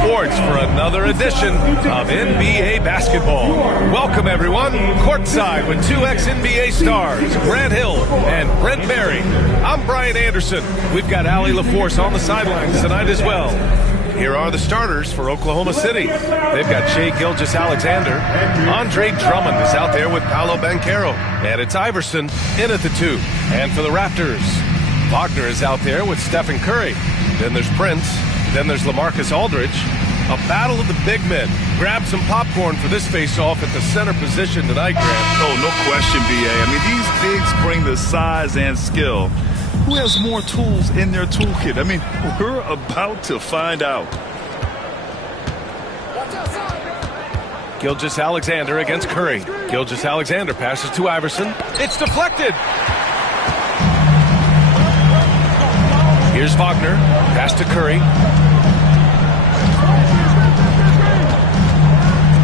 Sports for another edition of NBA basketball. Welcome, everyone. Courtside with two ex-NBA stars, Grant Hill and Brent Barry. I'm Brian Anderson. We've got Allie LaForce on the sidelines tonight as well. Here are the starters for Oklahoma City. They've got Shai Gilgeous-Alexander. Andre Drummond is out there with Paolo Banchero. And it's Iverson in at the 2. And for the Raptors, Wagner is out there with Stephen Curry. Then there's Prince. Then there's LaMarcus Aldridge. A battle of the big men. Grab some popcorn for this face-off at the center position tonight, Grant. Oh, no question, B.A. I mean, these bigs bring the size and skill. Who has more tools in their toolkit? I mean, we're about to find out. Gilgeous-Alexander against Curry. Gilgeous-Alexander passes to Iverson. It's deflected. Here's Wagner. Pass to Curry.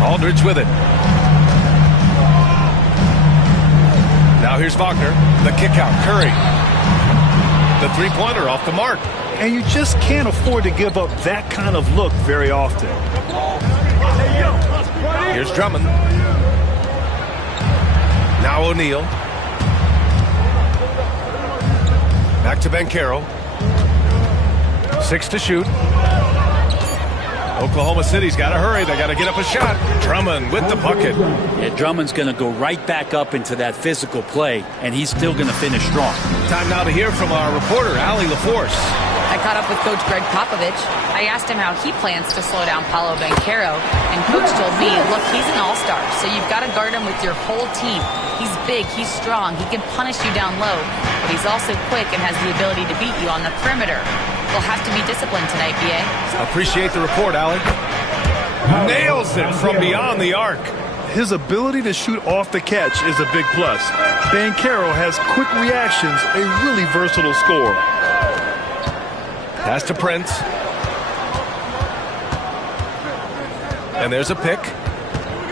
Aldridge with it. Now here's Wagner. The kick out. Curry. The three-pointer off the mark. And you just can't afford to give up that kind of look very often. Here's Drummond. Now O'Neal. Back to Banchero. 6 to shoot. Oklahoma City's got to hurry. They got to get up a shot. Drummond with the bucket. Yeah, Drummond's going to go right back up into that physical play, and he's still going to finish strong. Time now to hear from our reporter, Allie LaForce. I caught up with Coach Greg Popovich. I asked him how he plans to slow down Paolo Banchero, and Coach told me, look, he's an all-star, so you've got to guard him with your whole team. He's big, he's strong, he can punish you down low, but he's also quick and has the ability to beat you on the perimeter. We'll have to be disciplined tonight, B.A. Appreciate the report, Allie. Nails it from beyond the arc. His ability to shoot off the catch is a big plus. Banchero has quick reactions, a really versatile scorer. Pass to Prince. And there's a pick.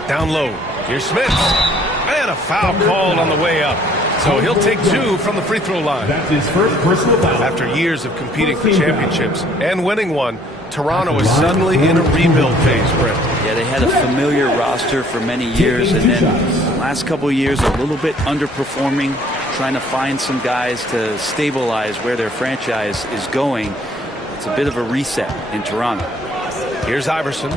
Down low. Here's Smith. And a foul called on the way up. So he'll take 2 from the free throw line. That's his first personal foul. After years of competing for championships and winning one, Toronto is suddenly in a rebuild phase, Brent. Yeah, they had a familiar roster for many years, and then last couple of years a little bit underperforming, trying to find some guys to stabilize where their franchise is going. It's a bit of a reset in Toronto. Here's Iverson.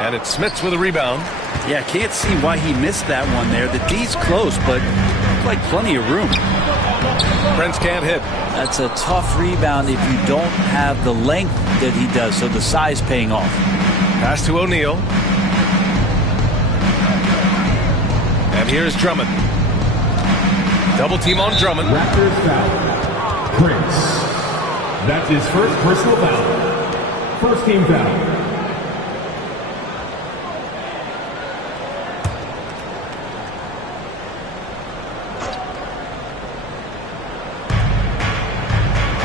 And it's Smits with a rebound. Yeah, can't see why he missed that one there. The D's close, but like plenty of room. Prince can't hit. That's a tough rebound if you don't have the length that he does, so the size paying off. Pass to O'Neal. And here's Drummond. Double team on Drummond. Raptors foul. Prince. That's his first personal foul. First team foul.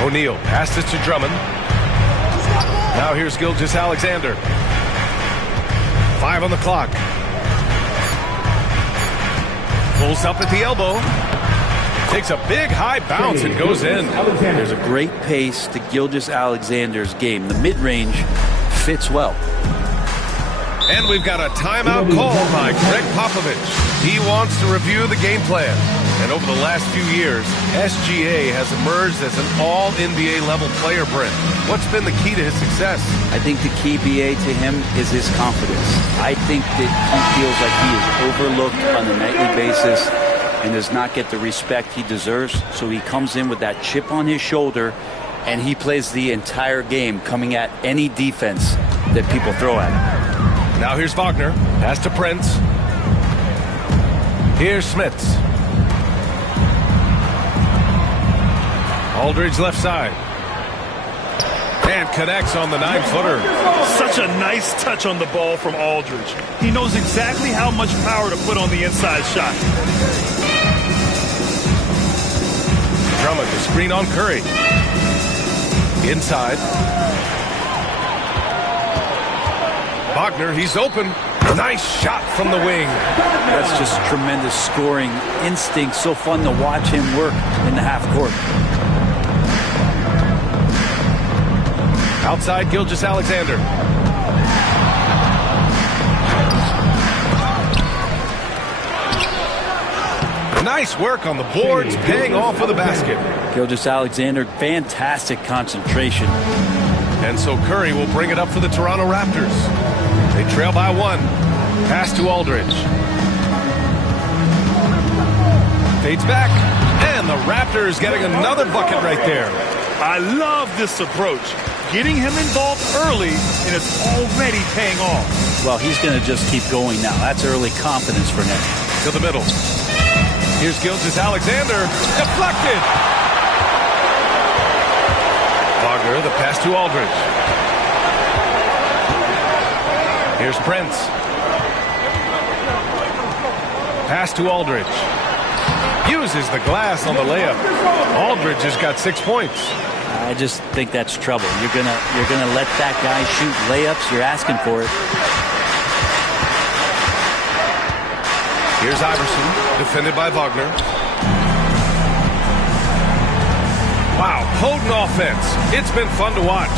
O'Neal passes to Drummond. Now here's Gilgeous-Alexander. 5 on the clock. Pulls up at the elbow. Takes a big high bounce and goes in. There's a great pace to Gilgeous-Alexander's game. The mid-range fits well. And we've got a timeout call by Greg Popovich. He wants to review the game plan. And over the last few years, SGA has emerged as an all-NBA level player, Brent. What's been the key to his success? I think the key, BA, to him is his confidence. I think that he feels like he is overlooked on a nightly basis and does not get the respect he deserves. So he comes in with that chip on his shoulder, and he plays the entire game coming at any defense that people throw at him. Now here's Wagner. Pass to Prince. Here's Smits. Aldridge left side. And connects on the 9-footer. Such a nice touch on the ball from Aldridge. He knows exactly how much power to put on the inside shot. Drummond, the screen on Curry. Inside. Wagner, he's open. Nice shot from the wing. That's just tremendous scoring instinct. So fun to watch him work in the half court. Outside Gilgeous-Alexander. Nice work on the boards, paying off with a basket. Gilgeous-Alexander, fantastic concentration. And so Curry will bring it up for the Toronto Raptors. They trail by 1. Pass to Aldridge. Fades back. And the Raptors getting another bucket right there. I love this approach. Getting him involved early, and it's already paying off. Well, he's going to just keep going now. That's early confidence for him. To the middle. Here's Gilgeous-Alexander. Deflected. Wagner, the pass to Aldridge. Here's Prince. Pass to Aldridge. Uses the glass on the layup. Aldridge has got 6 points. I just think that's trouble. You're gonna let that guy shoot layups. You're asking for it. Here's Iverson, defended by Wagner. Wow, potent offense. It's been fun to watch.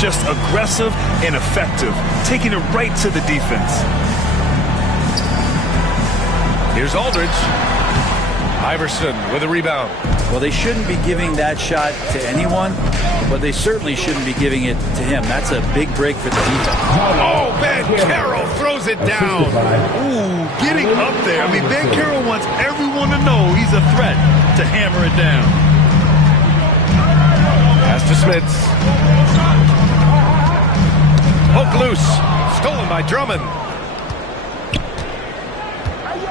Just aggressive and effective, taking it right to the defense. Here's Aldridge. Iverson with a rebound. Well, they shouldn't be giving that shot to anyone, but they certainly shouldn't be giving it to him. That's a big break for the defense. Oh, Banchero throws it down. Ooh, getting up there. I mean, Banchero wants everyone to know he's a threat to hammer it down. Pass to Smits. Hook loose. Stolen by Drummond.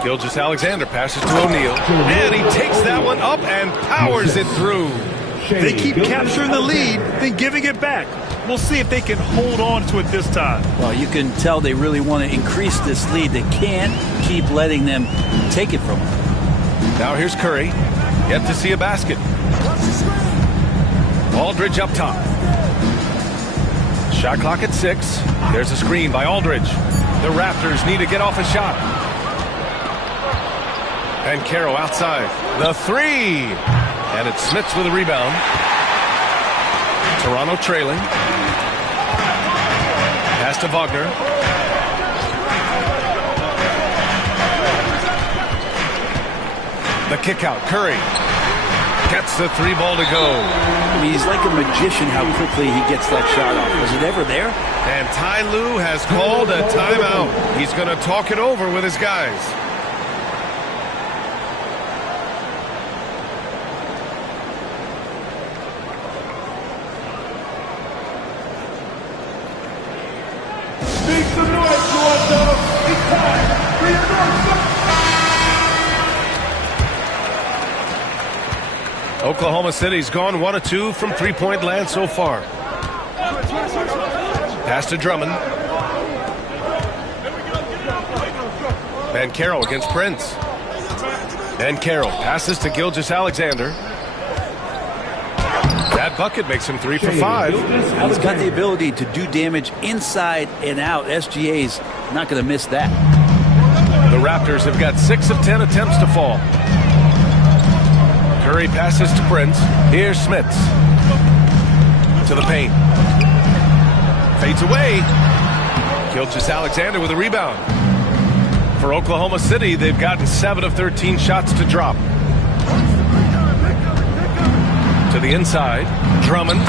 Gilgeous-Alexander passes to O'Neal. And he takes that one up and powers it through. They keep capturing the lead, then giving it back. We'll see if they can hold on to it this time. Well, you can tell they really want to increase this lead. They can't keep letting them take it from them. Now here's Curry. Yet to see a basket. Aldridge up top. Shot clock at 6. There's a screen by Aldridge. The Raptors need to get off a shot. And Banchero outside. The 3. And it's Smits with a rebound. Toronto trailing. Pass to Wagner. The kick out. Curry gets the 3 ball to go. I mean, he's like a magician how quickly he gets that shot off. Was it ever there? And Ty Lue has called a timeout. He's going to talk it over with his guys. Oklahoma City's gone 1 of 2 from three-point land so far. Pass to Drummond. Banchero against Prince. Banchero passes to Gilgeous-Alexander. That bucket makes him 3 for 5. He's got the ability to do damage inside and out. SGA's not going to miss that. The Raptors have got 6 of 10 attempts to fall. Curry passes to Prince. Here's Smits. To the paint. Fades away. Gilgeous-Alexander with a rebound. For Oklahoma City, they've gotten 7 of 13 shots to drop. To the inside. Drummond.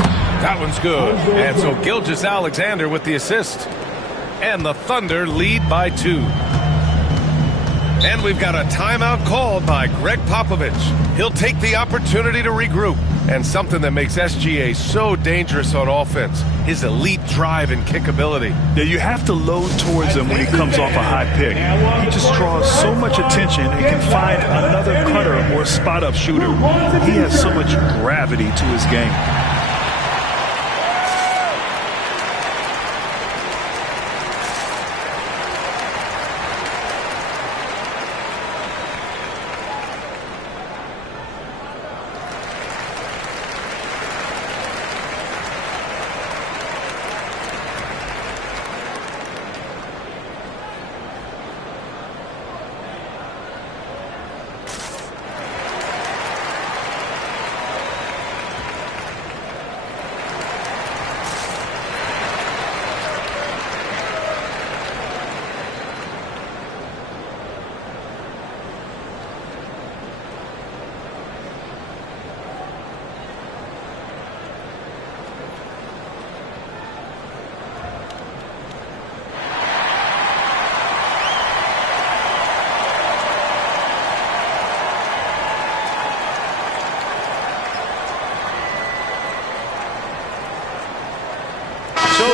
That one's good. And so Gilgeous-Alexander with the assist. And the Thunder lead by 2. And we've got a timeout called by Greg Popovich. He'll take the opportunity to regroup. And something that makes SGA so dangerous on offense, his elite drive and kick ability. Yeah, you have to load towards him when he comes off a high pick. He just draws so much attention and can find another cutter or spot-up shooter. He has so much gravity to his game.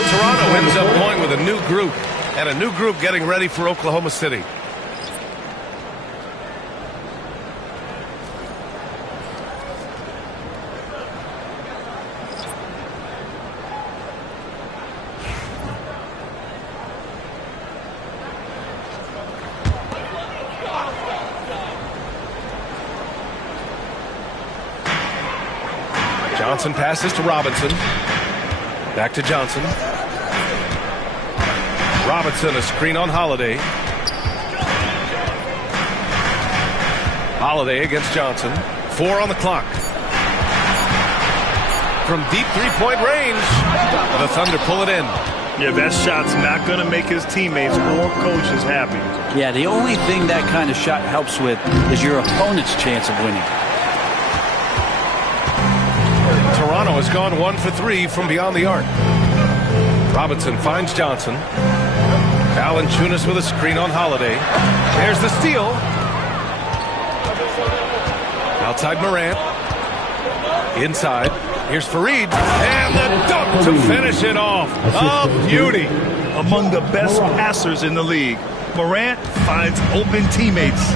Toronto ends up going with a new group, and a new group getting ready for Oklahoma City. Johnson passes to Robinson. Back to Johnson. Robinson, a screen on Holiday. Holiday against Johnson. 4 on the clock. From deep three-point range, the Thunder pull it in. Yeah, that shot's not going to make his teammates or coaches happy. Yeah, the only thing that kind of shot helps with is your opponent's chance of winning. Toronto has gone 1 for 3 from beyond the arc. Robinson finds Johnson. Valanciunas with a screen on Holiday. There's the steal. Outside Morant. Inside. Here's Fareed. And the dunk to finish it off. Oh, beauty. Among the best passers in the league, Morant finds open teammates.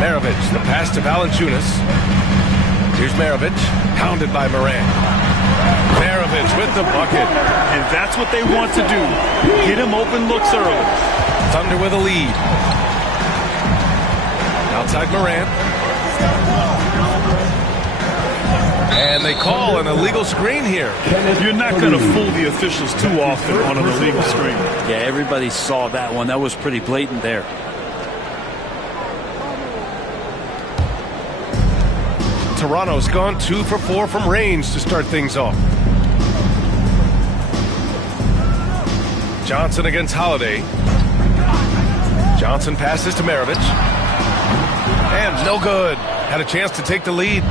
Maravich, the pass to Valanciunas. Here's Maravich, pounded by Morant. Maravich with the bucket. And that's what they want to do. Get him open looks early. Thunder with a lead. Outside Morant. And they call an illegal screen here. You're not going to fool the officials too often on an illegal screen. Yeah, everybody saw that one. That was pretty blatant there. Toronto's gone 2 for 4 from range to start things off. Johnson against Holiday. Johnson passes to Maravich. And no good. Had a chance to take the lead.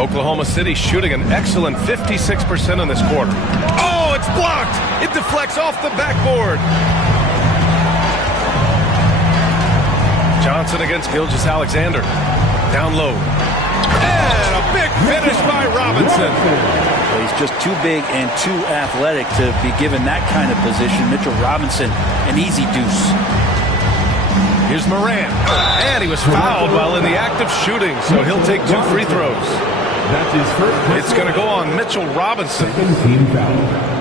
Oklahoma City shooting an excellent 56% in this quarter. Oh, it's blocked. It deflects off the backboard. Johnson against Gilgeous-Alexander. Down low. And a big finish by Robinson. He's just too big and too athletic to be given that kind of position. Mitchell Robinson, an easy deuce. Here's Morant. And he was fouled while in the act of shooting, so he'll take 2 free throws. That's his first. It's going to go on Mitchell Robinson. Team foul.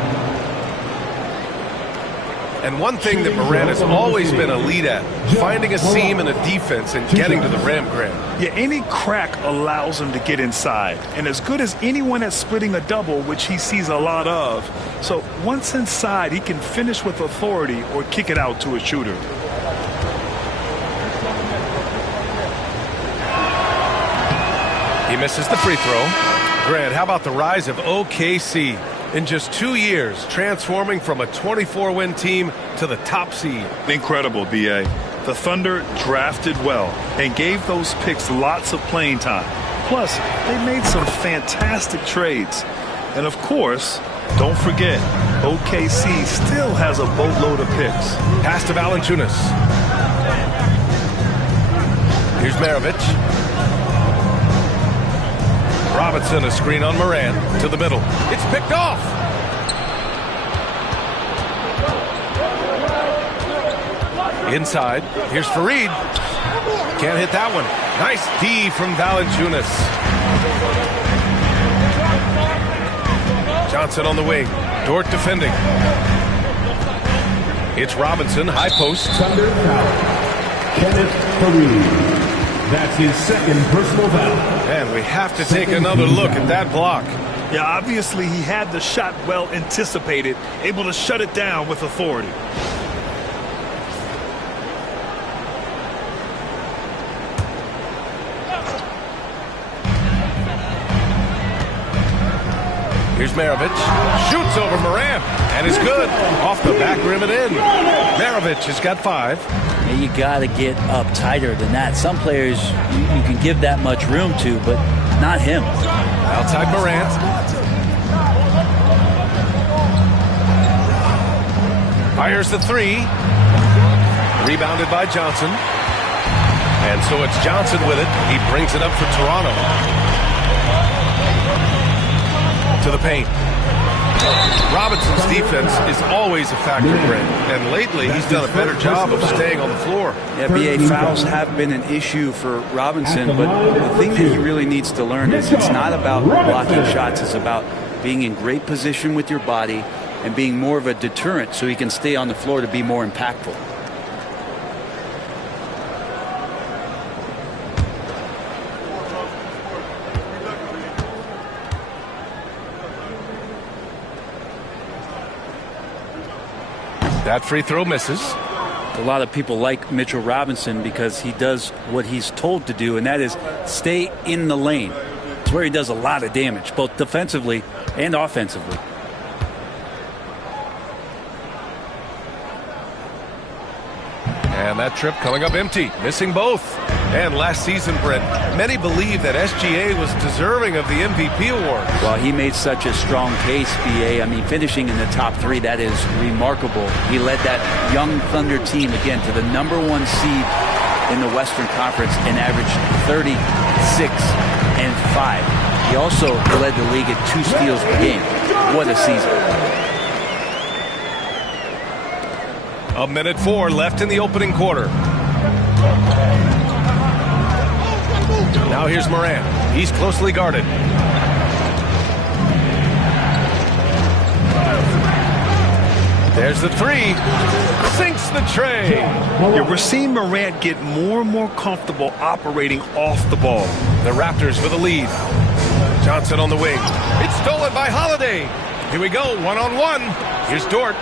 And one thing that Morant has always been elite at, finding a seam in a defense and getting to the rim, Grant. Yeah, any crack allows him to get inside. And as good as anyone at splitting a double, which he sees a lot of. So once inside, he can finish with authority or kick it out to a shooter. He misses the free throw. Grant, how about the rise of OKC? In just 2 years, transforming from a 24-win team to the top seed. Incredible, B.A. The Thunder drafted well and gave those picks lots of playing time. Plus, they made some fantastic trades. And of course, don't forget, OKC still has a boatload of picks. Pass to Valanciunas. Here's Maravich. Robinson, a screen on Morant to the middle. It's picked off. Inside. Here's Fareed. Can't hit that one. Nice D from Valanciunas. Johnson on the wing. Dort defending. It's Robinson, high post. Thunder foul. Kenneth Fareed. That's his second personal foul. And we have to take another look at that block. Yeah, obviously he had the shot well anticipated, able to shut it down with authority. Here's Maravich. Shoots over Morant. And is good. Off the back rim and in. Maravich has got 5. You got to get up tighter than that. Some players you can give that much room to, but not him. Outside Morant. Fires the 3. Rebounded by Johnson. And so it's Johnson with it. He brings it up for Toronto. To the paint. Robinson's defense is always a factor, Brent, and lately he's done a better job of staying on the floor. Yeah, BA, fouls have been an issue for Robinson, but the thing that he really needs to learn is it's not about blocking shots, it's about being in great position with your body and being more of a deterrent so he can stay on the floor to be more impactful. That free throw misses. A lot of people like Mitchell Robinson because he does what he's told to do, and that is stay in the lane. It's where he does a lot of damage, both defensively and offensively. And that trip coming up empty, missing both. And last season, Brent, many believe that SGA was deserving of the MVP award. Well, he made such a strong case, BA. I mean, finishing in the top 3, that is remarkable. He led that young Thunder team, again, to the #1 seed in the Western Conference and averaged 36 and 5. He also led the league at 2 steals per game. What a season. 1:04 left in the opening quarter. Now here's Morant. He's closely guarded. There's the three. Sinks the tray. Yeah, we're seeing Morant get more and more comfortable operating off the ball. The Raptors with a lead. Johnson on the wing. It's stolen by Holiday. Here we go, one-on-one. Here's Dort.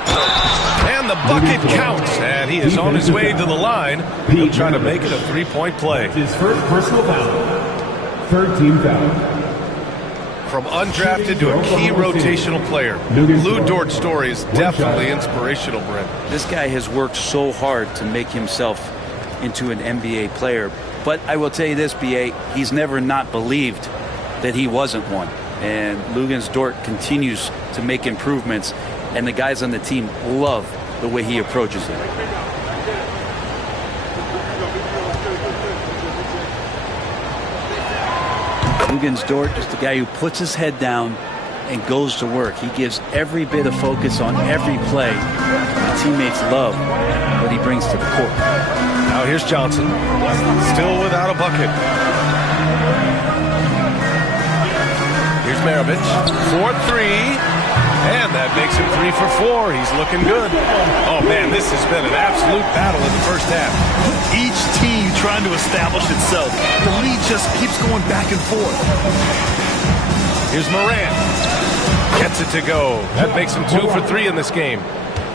And the bucket counts. And he is on his way to the line. He'll try to make it a 3-point play. His first personal foul. Third team foul. From undrafted to a key rotational player, Lou Dort's story is definitely inspirational, Brent. This guy has worked so hard to make himself into an NBA player. But I will tell you this, BA, he's never not believed that he wasn't one. And Luguentz Dort continues to make improvements, and the guys on the team love the way he approaches it. Luguentz Dort is the guy who puts his head down and goes to work. He gives every bit of focus on every play. The teammates love what he brings to the court. Now here's Johnson, still without a bucket. Here's Maravich, 4-3, and that makes him 3 for 4. He's looking good. Oh man, this has been an absolute battle in the first half. Each team trying to establish itself. The lead just keeps going back and forth. Here's Morant. Gets it to go. That makes him 2 for 3 in this game.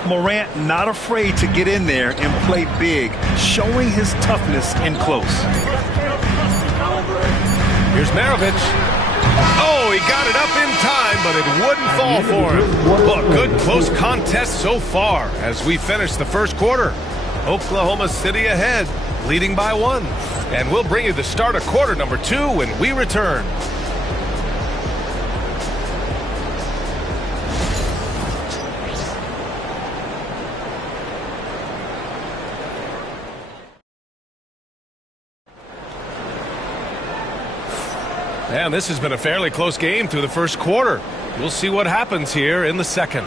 Morant not afraid to get in there and play big, showing his toughness in close. Here's Maravich. Oh, he got it up in time, but it wouldn't fall for him. Well, good close contest so far as we finish the first quarter. Oklahoma City ahead, leading by 1. And we'll bring you the start of quarter number 2 when we return. And this has been a fairly close game through the first quarter. We'll see what happens here in the second.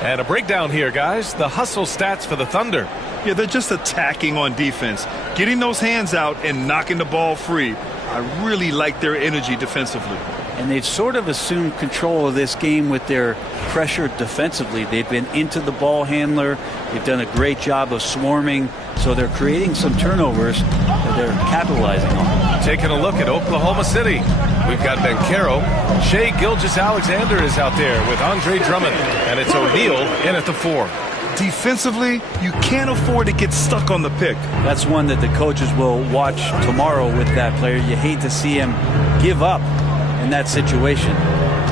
And a breakdown here, guys. The hustle stats for the Thunder. Yeah, they're just attacking on defense, getting those hands out and knocking the ball free. I really like their energy defensively. And they've sort of assumed control of this game with their pressure defensively. They've been into the ball handler. They've done a great job of swarming. So they're creating some turnovers that they're capitalizing on. Taking a look at Oklahoma City. We've got Banchero. Shai Gilgeous-Alexander is out there with Andre Drummond. And it's O'Neal in at the 4. Defensively, you can't afford to get stuck on the pick. That's one that the coaches will watch tomorrow with that player. You hate to see him give up in that situation.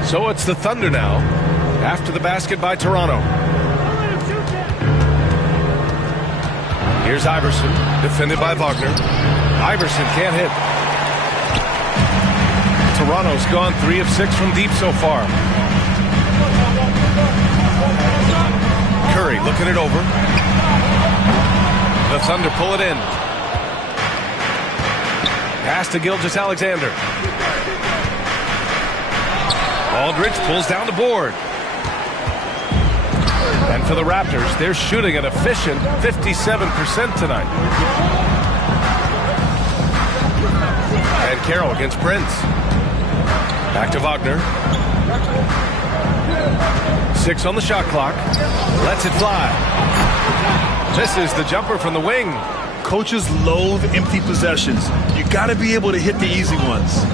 So it's the Thunder now after the basket by Toronto. Here's Iverson, defended by Wagner. Iverson can't hit. Toronto's gone 3 of 6 from deep so far. Curry looking it over. The Thunder pull it in. Pass to Gilgeous-Alexander. Aldridge pulls down the board. And for the Raptors, they're shooting an efficient 57% tonight. And Carroll against Prince. Back to Wagner. 6 on the shot clock. Lets it fly. Misses the jumper from the wing. Coaches loathe empty possessions. You got to be able to hit the easy ones.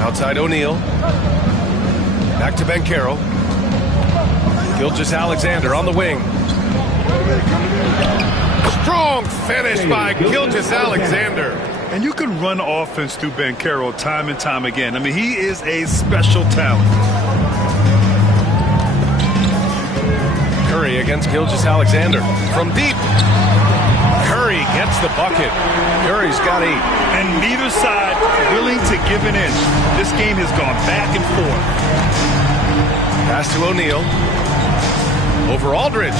Outside O'Neal. Back to Ben Carroll. Gilgeous-Alexander on the wing. Strong finish by Gilgeous-Alexander. And you can run offense through Ben Carroll time and time again. I mean, he is a special talent. Curry against Gilgeous-Alexander from deep. Curry gets the bucket. Curry's got 8. And neither side willing to give an inch. This game has gone back and forth. Pass to O'Neal. Over Aldridge.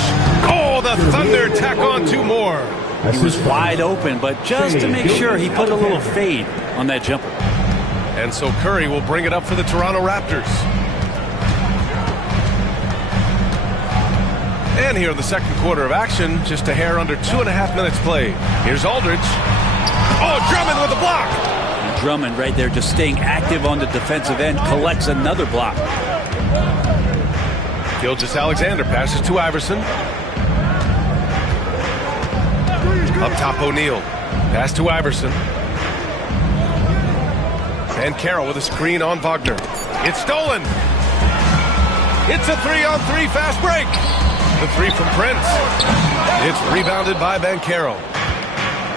Oh, the Thunder tack on 2 more. He was wide open, but just to make sure, he put a little fade on that jumper. And so Curry will bring it up for the Toronto Raptors. And here in the second quarter of action, just a hair under 2.5 minutes played. Here's Aldridge. Oh, Drummond with the block. And Drummond right there just staying active on the defensive end, collects another block. Gilgeous-Alexander passes to Iverson. Up top, O'Neal. Pass to Iverson. And Carroll with a screen on Wagner. It's stolen. It's a 3-on-3 fast break. The 3 from Prince. It's rebounded by Ben Carroll.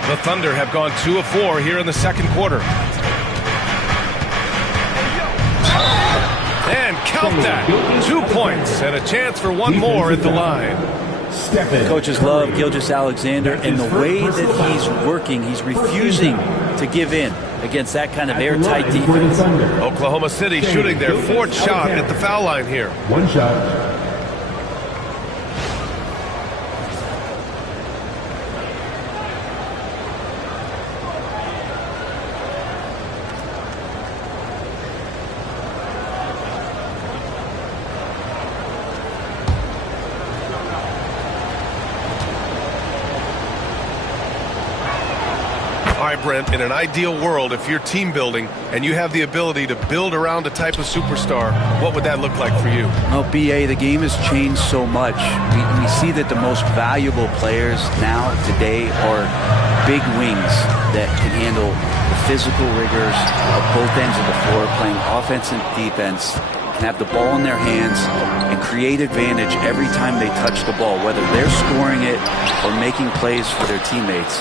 The Thunder have gone 2 of 4 here in the second quarter. And count that. 2 points and a chance for 1 more at the line. Coaches love Gilgeous-Alexander, and the way that he's working, he's refusing to give in against that kind of airtight defense. Oklahoma City shooting their 4th shot at the foul line here. 1 shot. All right, Brent, in an ideal world, if you're team building and you have the ability to build around a type of superstar, what would that look like for you? Well, BA, the game has changed so much. We see that the most valuable players now, today, are big wings that can handle the physical rigors of both ends of the floor, playing offense and defense, can have the ball in their hands and create advantage every time they touch the ball, whether they're scoring it or making plays for their teammates.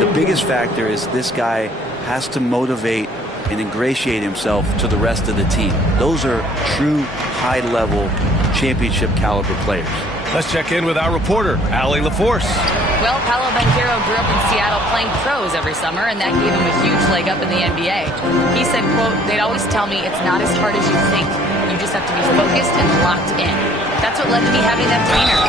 The biggest factor is this guy has to motivate and ingratiate himself to the rest of the team. Those are true high-level championship caliber players. Let's check in with our reporter, Allie LaForce. Well, Paolo Banchero grew up in Seattle playing pros every summer, and that gave him a huge leg up in the NBA. He said, quote, "They'd always tell me it's not as hard as you think. You just have to be focused and locked in." That's what led to me having that demeanor.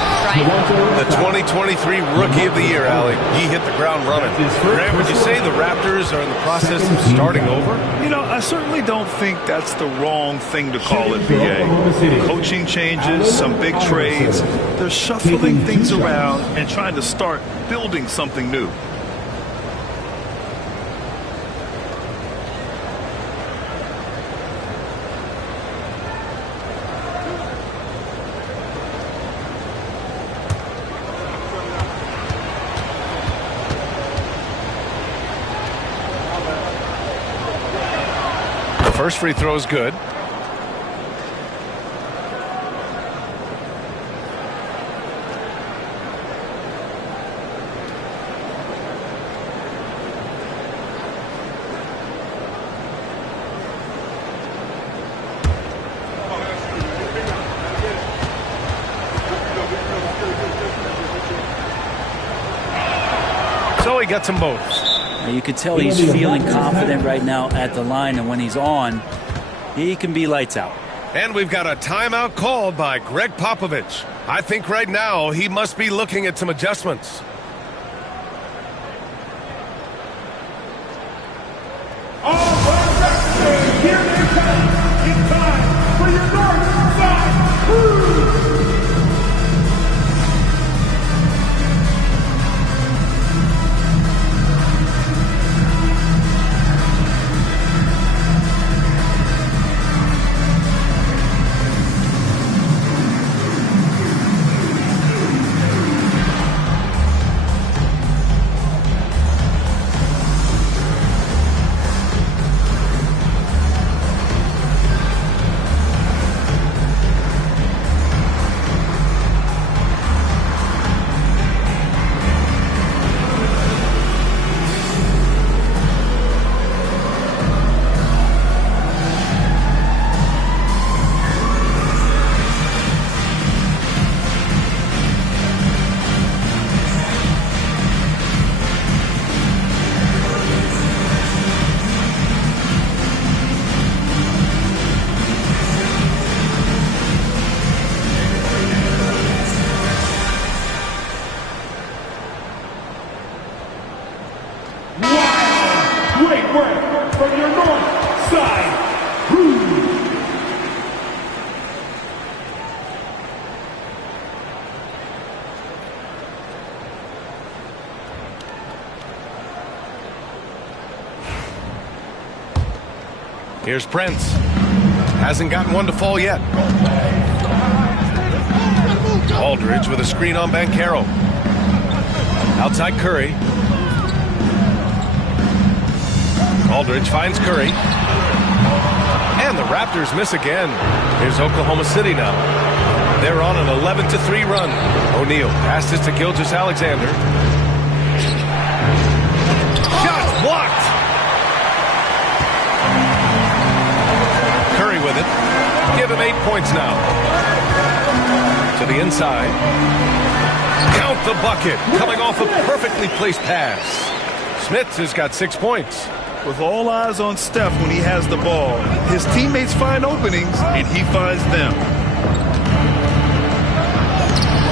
The 2023 Rookie of the Year, Allie. He hit the ground running. Grant, would you say the Raptors are in the process of starting over? You know, I certainly don't think that's the wrong thing to call it, BA. Coaching changes, some big trades. They're shuffling things around and trying to start building something new. First free throw is good. So he gets them both. You can tell he's feeling confident right now at the line, and when he's on, he can be lights out. And we've got a timeout called by Greg Popovich. I think right now he must be looking at some adjustments. All right, here they come. It's time for your North Side Great work from your north side crew. Here's Prince. Hasn't gotten one to fall yet. Aldridge with a screen on Banchero. Outside Curry. Aldridge finds Curry. And the Raptors miss again. Here's Oklahoma City now. They're on an 11-3 run. O'Neal passes to Gilgeous-Alexander. Shot blocked. Curry with it. Give him 8 points now. To the inside. Count the bucket. Coming off a perfectly placed pass. Smith has got 6 points. With all eyes on Steph when he has the ball, his teammates find openings, and he finds them.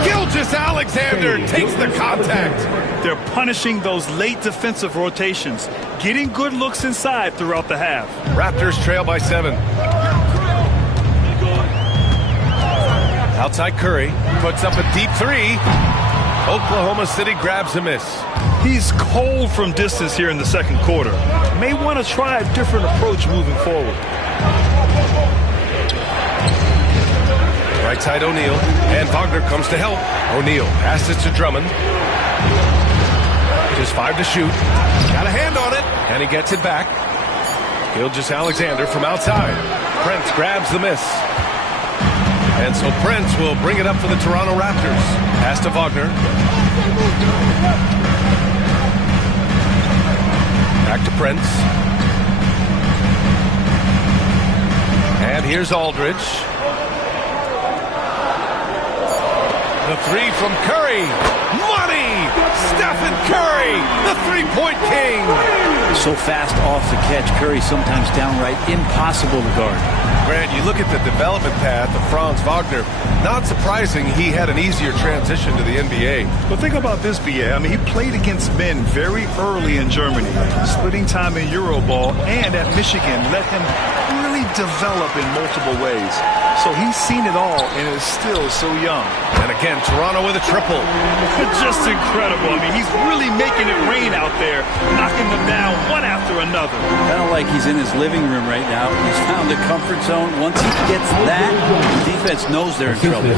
Gilgeous-Alexander takes the contact. They're punishing those late defensive rotations, getting good looks inside throughout the half. Raptors trail by 7. Outside Curry puts up a deep 3. Oklahoma City grabs a miss. He's cold from distance here in the second quarter. May want to try a different approach moving forward. Right side O'Neal, and Wagner comes to help. O'Neal passes to Drummond. Just 5 to shoot. Got a hand on it, and he gets it back. Gilgeous-Alexander from outside. Prince grabs the miss. And so Prince will bring it up for the Toronto Raptors. Pass to Wagner. Back to Prince. And here's Aldridge. The 3 from Curry. Money! Stephen Curry, the three-point king. So fast off the catch. Curry sometimes downright impossible to guard. Grant, you look at the development path of Franz Wagner. Not surprising he had an easier transition to the NBA. But think about this, BA. I mean, he played against men very early in Germany, splitting time in Euroball, and at Michigan let him really develop in multiple ways. So he's seen it all and is still so young. And again, Toronto with a triple. Just incredible. I mean, he's really making it rain out there, knocking them down one after another. Kind of like he's in his living room right now. He's found a comfort zone. Once he gets that, the defense knows they're in trouble.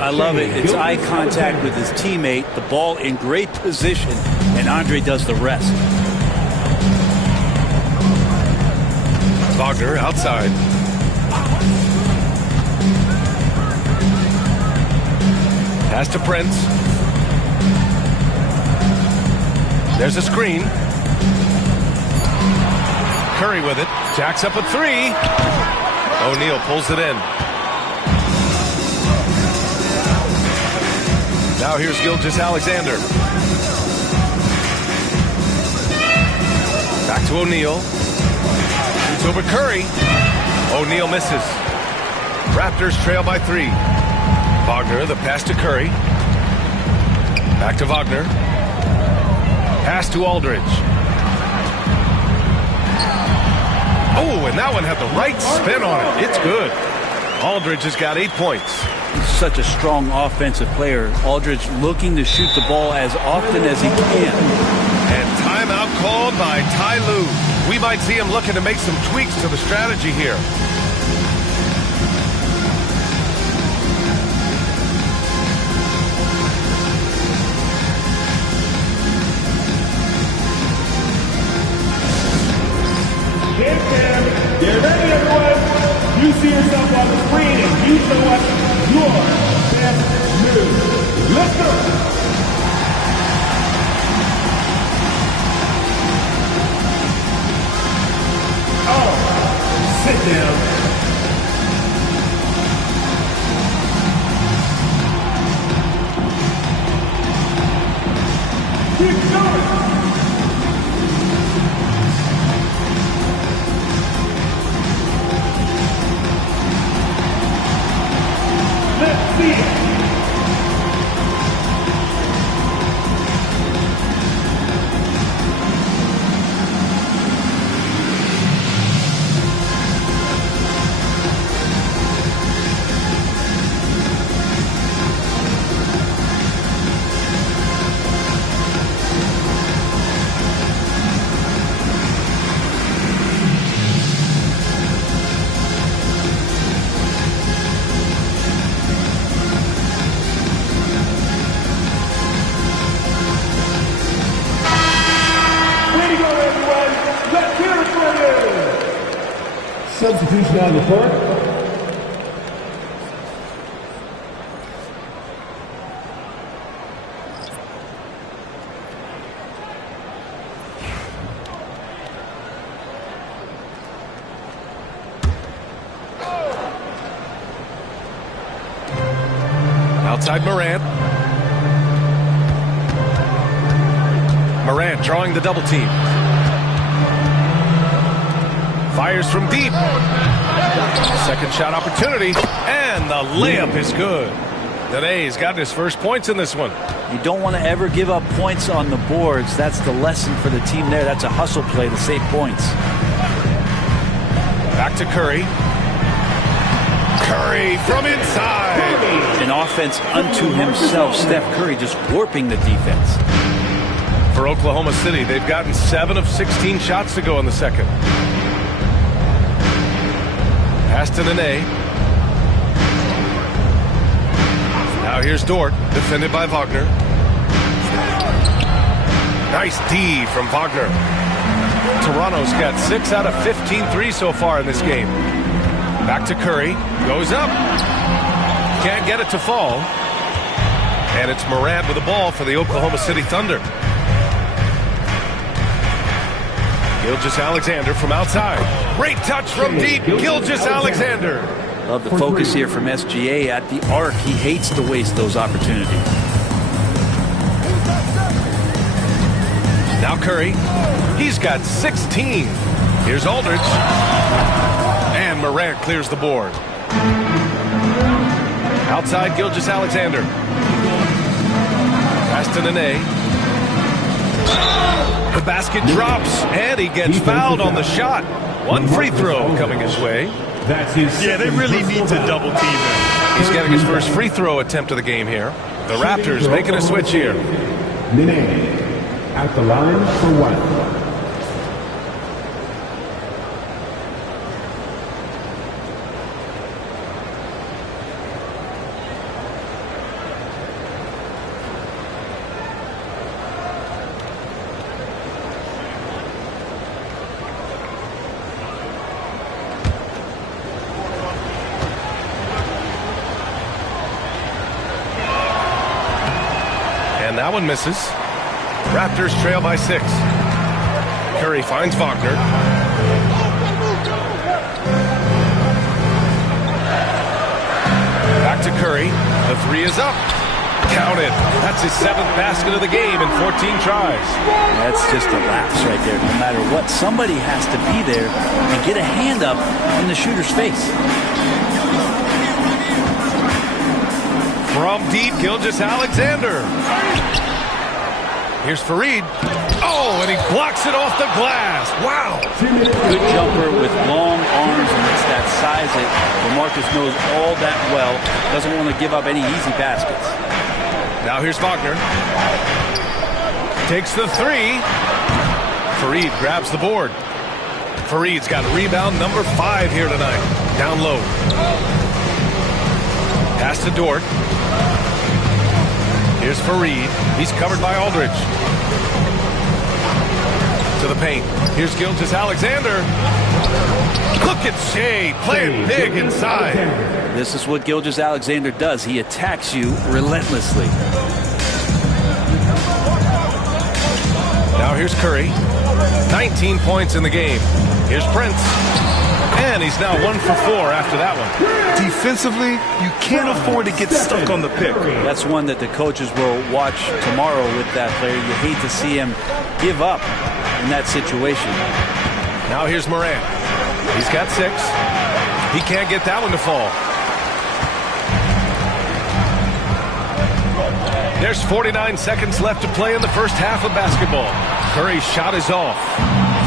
I love it. It's eye contact with his teammate, the ball in great position, and Andre does the rest. Wagner outside. Pass to Prince. There's a screen. Curry with it. Jacks up a 3. O'Neal pulls it in. Now here's Gilgeous-Alexander. Back to O'Neal. Shoots over Curry. O'Neal misses. Raptors trail by 3. Wagner, the pass to Curry. Back to Wagner. Pass to Aldridge. Oh, and that one had the right spin on it. It's good. Aldridge has got 8 points. He's such a strong offensive player. Aldridge looking to shoot the ball as often as he can. And timeout called by Ty Lue. We might see him looking to make some tweaks to the strategy here. Get ready, everyone. You see yourself on the screen and you show us your best move. Let's go. Oh, sit down. Keep going. Let's see it. Substitution on the court. Outside Morant. Morant drawing the double team. Fires from deep. Second shot opportunity. And the layup is good. Nenê's gotten his first points in this one. You don't want to ever give up points on the boards. That's the lesson for the team there. That's a hustle play to save points. Back to Curry. Curry from inside. An offense unto himself. Steph Curry just warping the defense. For Oklahoma City, they've gotten 7 of 16 shots to go in the second. Pass to Nenê. Now here's Dort, defended by Wagner. Nice D from Wagner. Toronto's got 6 out of 15 threes so far in this game. Back to Curry. Goes up. Can't get it to fall. And it's Morant with the ball for the Oklahoma City Thunder. Gilgeous-Alexander from outside. Great touch from deep. Gilgeous-Alexander. Love the focus here from SGA at the arc. He hates to waste those opportunities. Now Curry. He's got 16. Here's Aldridge. And Morant clears the board. Outside Gilgeous-Alexander. Pass to Nenê. The basket drops, and he gets fouled on the shot. One free throw coming his way. Yeah, they really need to double team him. He's getting his first free throw attempt of the game here. The Raptors making a switch here. Nenê at the line for one. That one misses. Raptors trail by 6. Curry finds Wagner. Back to Curry. The 3 is up. Counted. That's his 7th basket of the game in 14 tries. That's just a lapse right there. No matter what, somebody has to be there and get a hand up in the shooter's face. From deep, Gilgeous-Alexander. Here's Fareed. Oh, and he blocks it off the glass. Wow. Good jumper with long arms, and it's that size that will LaMarcus knows all that well. Doesn't want to give up any easy baskets. Now here's Wagner. Takes the three. Fareed grabs the board. Fareed's got rebound number 5 here tonight. Down low. Pass to Dort. Here's Fareed. He's covered by Aldridge. To the paint. Here's Gilgeous-Alexander. Look at Shea playing big inside. This is what Gilgeous-Alexander does. He attacks you relentlessly. Now here's Curry. 19 points in the game. Here's Prince. And he's now 1 for 4 after that one. Defensively, you can't afford to get stuck on the pick. That's one that the coaches will watch tomorrow with that player. You hate to see him give up in that situation. Now here's Morant. He's got 6. He can't get that one to fall. There's 49 seconds left to play in the first half of basketball. Curry's shot is off.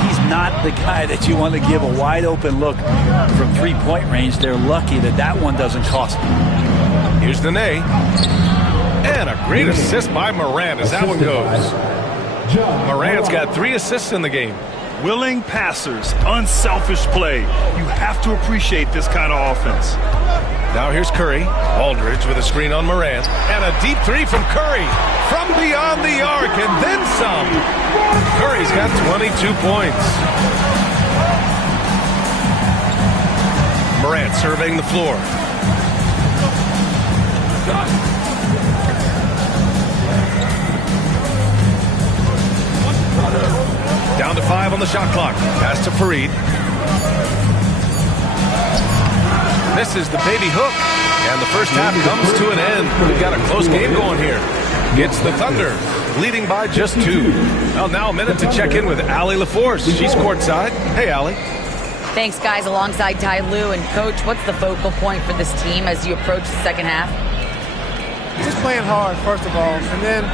He's not the guy that you want to give a wide open look from three-point range. They're lucky that that one doesn't cost them. Here's Nenê. And a great assist by Morant as that one goes. Morant's got 3 assists in the game. Willing passers, unselfish play. You have to appreciate this kind of offense. Now here's Curry. Aldridge with a screen on Morant. And a deep 3 from Curry. From beyond the arc and then some. Curry's got 22 points. Morant surveying the floor. Down to 5 on the shot clock. Pass to Fareed. Misses the baby hook. And the first half comes to an end. We've got a close game going here. It's the Thunder, leading by just 2. Well, now a minute to check in with Allie LaForce. She's courtside. Hey, Allie. Thanks, guys. Alongside Ty Lue and Coach, what's the focal point for this team as you approach the second half? Just playing hard, first of all, and then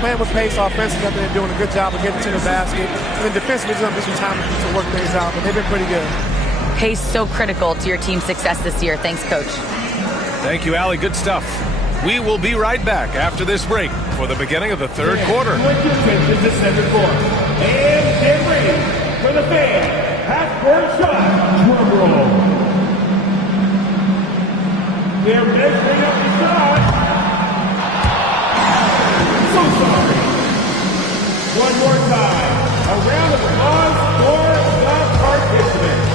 playing with pace offensively. I think they're doing a good job of getting to the basket. And then defensively, there's going to be some time to work things out, but they've been pretty good. Pace so critical to your team's success this year. Thanks, Coach. Thank you, Allie. Good stuff. We will be right back after this break for the beginning of the third quarter. And get ready for the fan. Half-court shot. Drum roll. They're measuring up the shot. So sorry. One more time. A round of applause for the participants.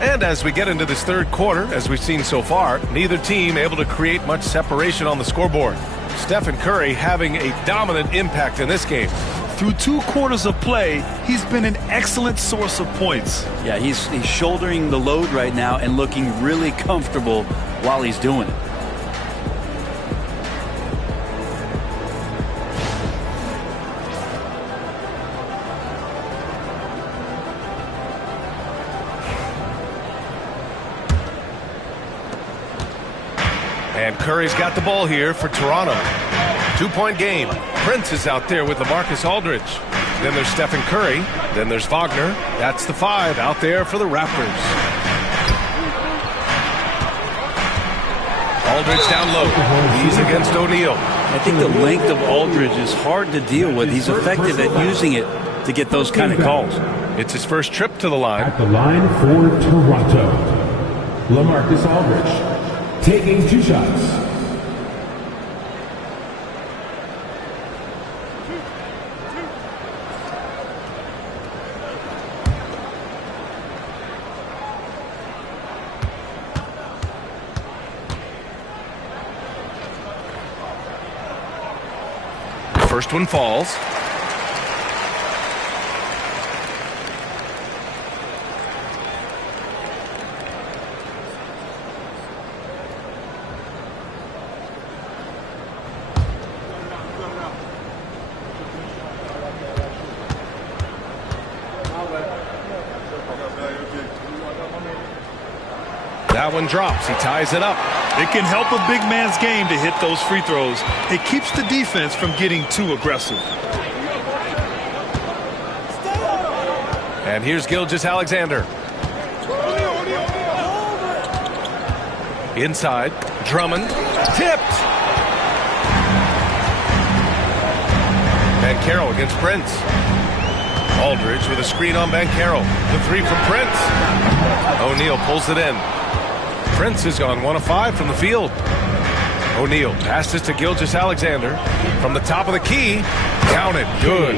And as we get into this third quarter, as we've seen so far, neither team able to create much separation on the scoreboard. Stephen Curry having a dominant impact in this game. Through 2 quarters of play, he's been an excellent source of points. Yeah, he's shouldering the load right now and looking really comfortable while he's doing it. And Curry's got the ball here for Toronto. 2-point game. Prince is out there with LaMarcus Aldridge. Then there's Stephen Curry. Then there's Wagner. That's the 5 out there for the Raptors. Aldridge down low. He's against O'Neal. I think the length of Aldridge is hard to deal with. He's effective at using it to get those kind of calls. It's his first trip to the line. At the line for Toronto, LaMarcus Aldridge taking 2 shots. First one falls. That one drops. He ties it up. It can help a big man's game to hit those free throws. It keeps the defense from getting too aggressive. And here's Gilgeous-Alexander. Inside. Drummond. Tipped. Banchero against Prince. Aldridge with a screen on Banchero. The three from Prince. O'Neal pulls it in. Prince has gone 1 of 5 from the field. O'Neal passes to Gilgeous-Alexander from the top of the key. Counted. Good.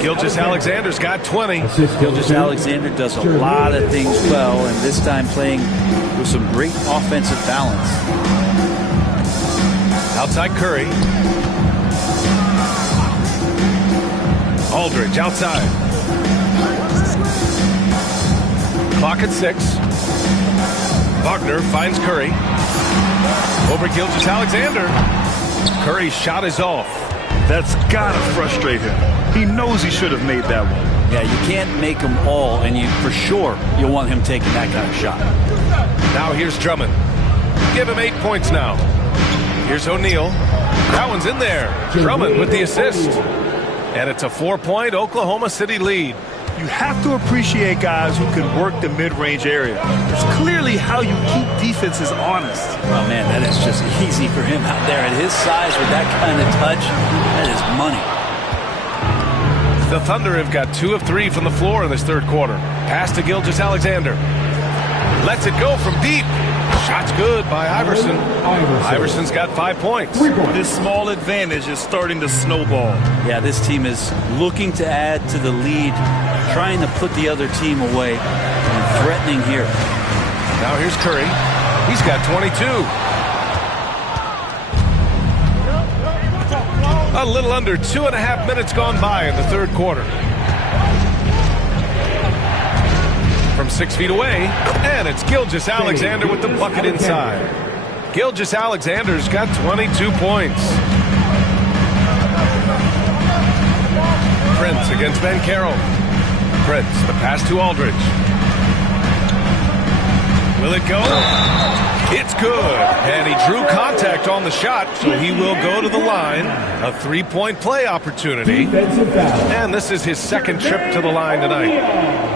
Gilgeous-Alexander's got 20. Gilgeous-Alexander does a lot of things well, and this time playing with some great offensive balance. Outside Curry. Aldridge outside. Clock at 6. Wagner finds Curry. Over Gilgeous-Alexander. Curry's shot is off. That's got to frustrate him. He knows he should have made that one. Yeah, you can't make them all, and for sure you'll want him taking that kind of shot. Now here's Drummond. Give him 8 points now. Here's O'Neal. That one's in there. Drummond with the assist. And it's a 4-point Oklahoma City lead. You have to appreciate guys who can work the mid-range area. It's clearly how you keep defenses honest. Oh, man, that is just easy for him out there. At his size with that kind of touch, that is money. The Thunder have got 2 of 3 from the floor in this third quarter. Pass to Gilgeous-Alexander. Lets it go from deep. Shot's good by Iverson. Iverson's got 5 points. This small advantage is starting to snowball. Yeah, this team is looking to add to the lead, trying to put the other team away, and threatening here. Now here's Curry. He's got 22. A little under 2.5 minutes gone by in the third quarter. From 6 feet away, and it's Gilgeous-Alexander with the bucket inside. Gilgeous-Alexander's got 22 points. Prince against Banchero. Prince, the pass to Aldridge. Will it go? It's good. And he drew contact on the shot, so he will go to the line. A 3-point play opportunity. And this is his second trip to the line tonight.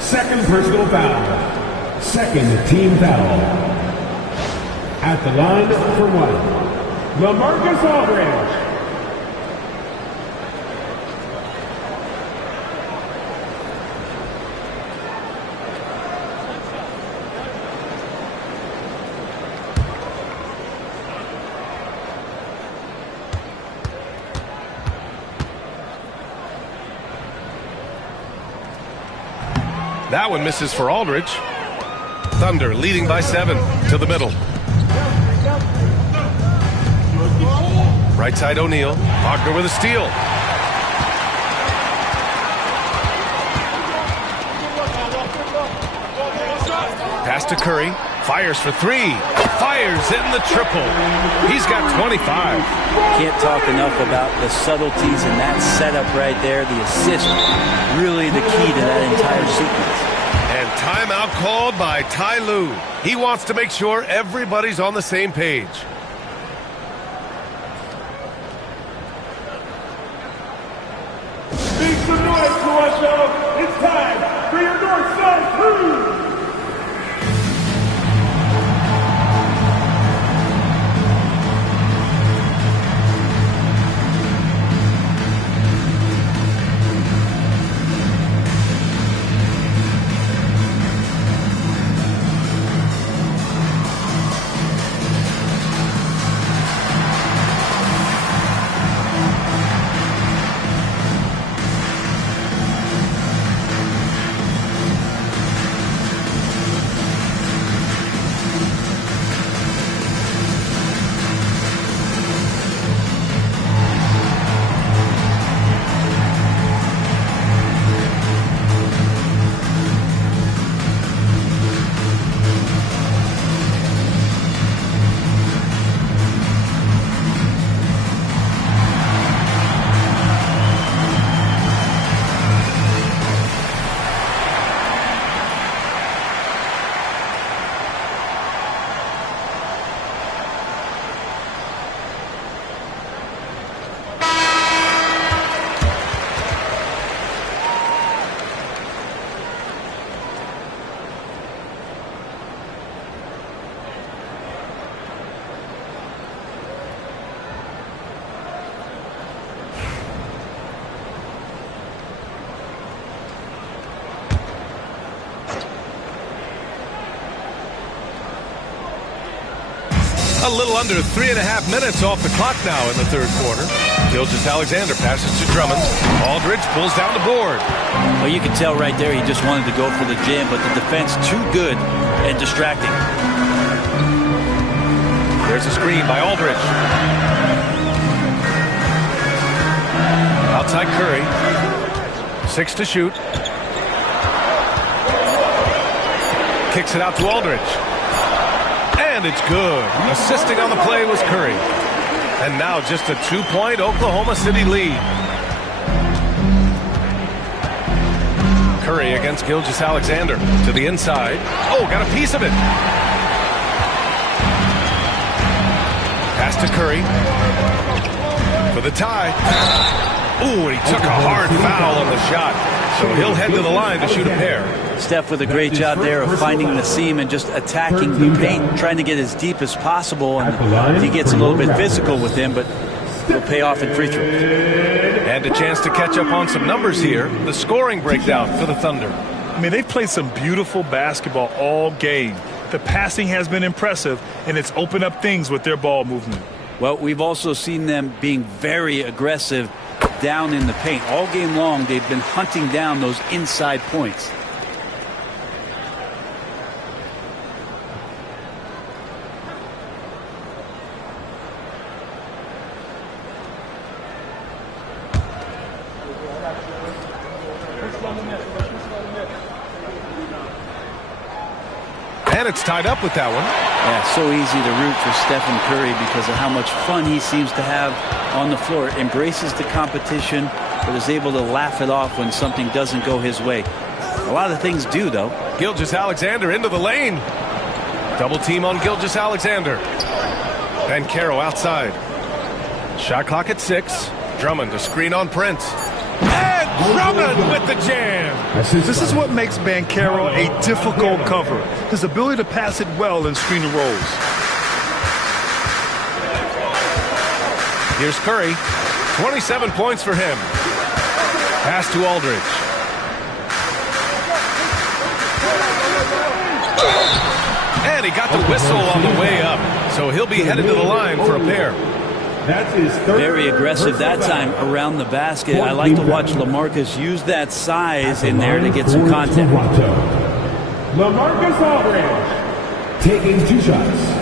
Second personal foul. Second team foul. At the line for 1, LaMarcus Aldridge. That one misses for Aldridge. Thunder leading by 7 to the middle. Right side O'Neal. Wagner with a steal. Pass to Curry. Fires for 3. Fires in the triple. He's got 25. Can't talk enough about the subtleties in that setup right there. The assist, really the key to that entire sequence. And timeout called by Ty Lue. He wants to make sure everybody's on the same page. Make some noise, Toronto. It's time for your Northside Crew. A little under 3.5 minutes off the clock now in the third quarter. Gilgeous-Alexander passes to Drummond. Aldridge pulls down the board. Well, you can tell right there he just wanted to go for the jam, but the defense too good and distracting. There's a screen by Aldridge. Outside Curry. 6 to shoot. Kicks it out to Aldridge. And it's good. Assisting on the play was Curry. And now just a 2-point Oklahoma City lead. Curry against Gilgeous-Alexander to the inside. Oh, got a piece of it. Pass to Curry for the tie. Ooh, and he took a hard foul on the shot. So he'll head to the line to shoot a pair. Steph with a great job there of finding the seam and just attacking the paint, trying to get as deep as possible. And he gets a little bit physical with him, but will pay off in free throws. And a chance to catch up on some numbers here. The scoring breakdown for the Thunder. I mean, they've played some beautiful basketball all game. The passing has been impressive, and it's opened up things with their ball movement. Well, we've also seen them being very aggressive down in the paint. All game long, they've been hunting down those inside points. And it's tied up with that one. Yeah, so easy to root for Stephen Curry because of how much fun he seems to have on the floor. Embraces the competition, but is able to laugh it off when something doesn't go his way. A lot of things do, though. Gilgeous-Alexander into the lane. Double team on Gilgeous-Alexander. Banchero outside. Shot clock at 6. Drummond to screen on Prince. And Drummond with the jam. This is what makes Banchero a difficult cover. His ability to pass it well and screen the rolls. Here's Curry. 27 points for him. Pass to Aldridge. And he got the whistle on the way up. So he'll be headed to the line for a pair. Very aggressive that time around the basket. I like to watch LaMarcus use that size in there to get some contact. LaMarcus Aldridge taking 2 shots.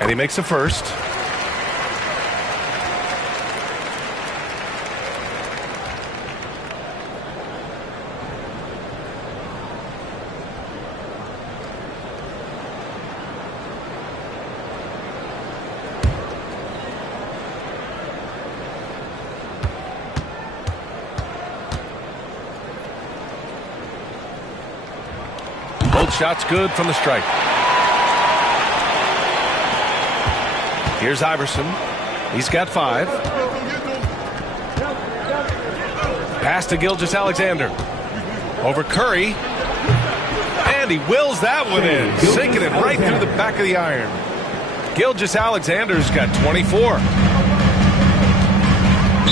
And he makes a first. Both shots good from the stripe. Here's Iverson. He's got 5. Pass to Gilgeous-Alexander. Over Curry. And he wills that one in. Sinking it right through the back of the iron. Gilgeous-Alexander's got 24.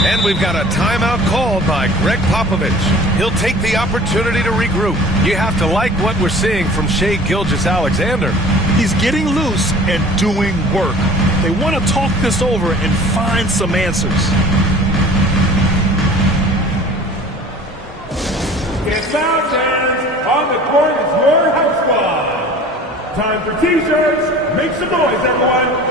And we've got a timeout called by Greg Popovich. He'll take the opportunity to regroup. You have to like what we're seeing from Shai Gilgeous-Alexander. He's getting loose and doing work. They want to talk this over and find some answers. It's foul dance. On the court is your house squad. Time for t-shirts. Make some noise, everyone.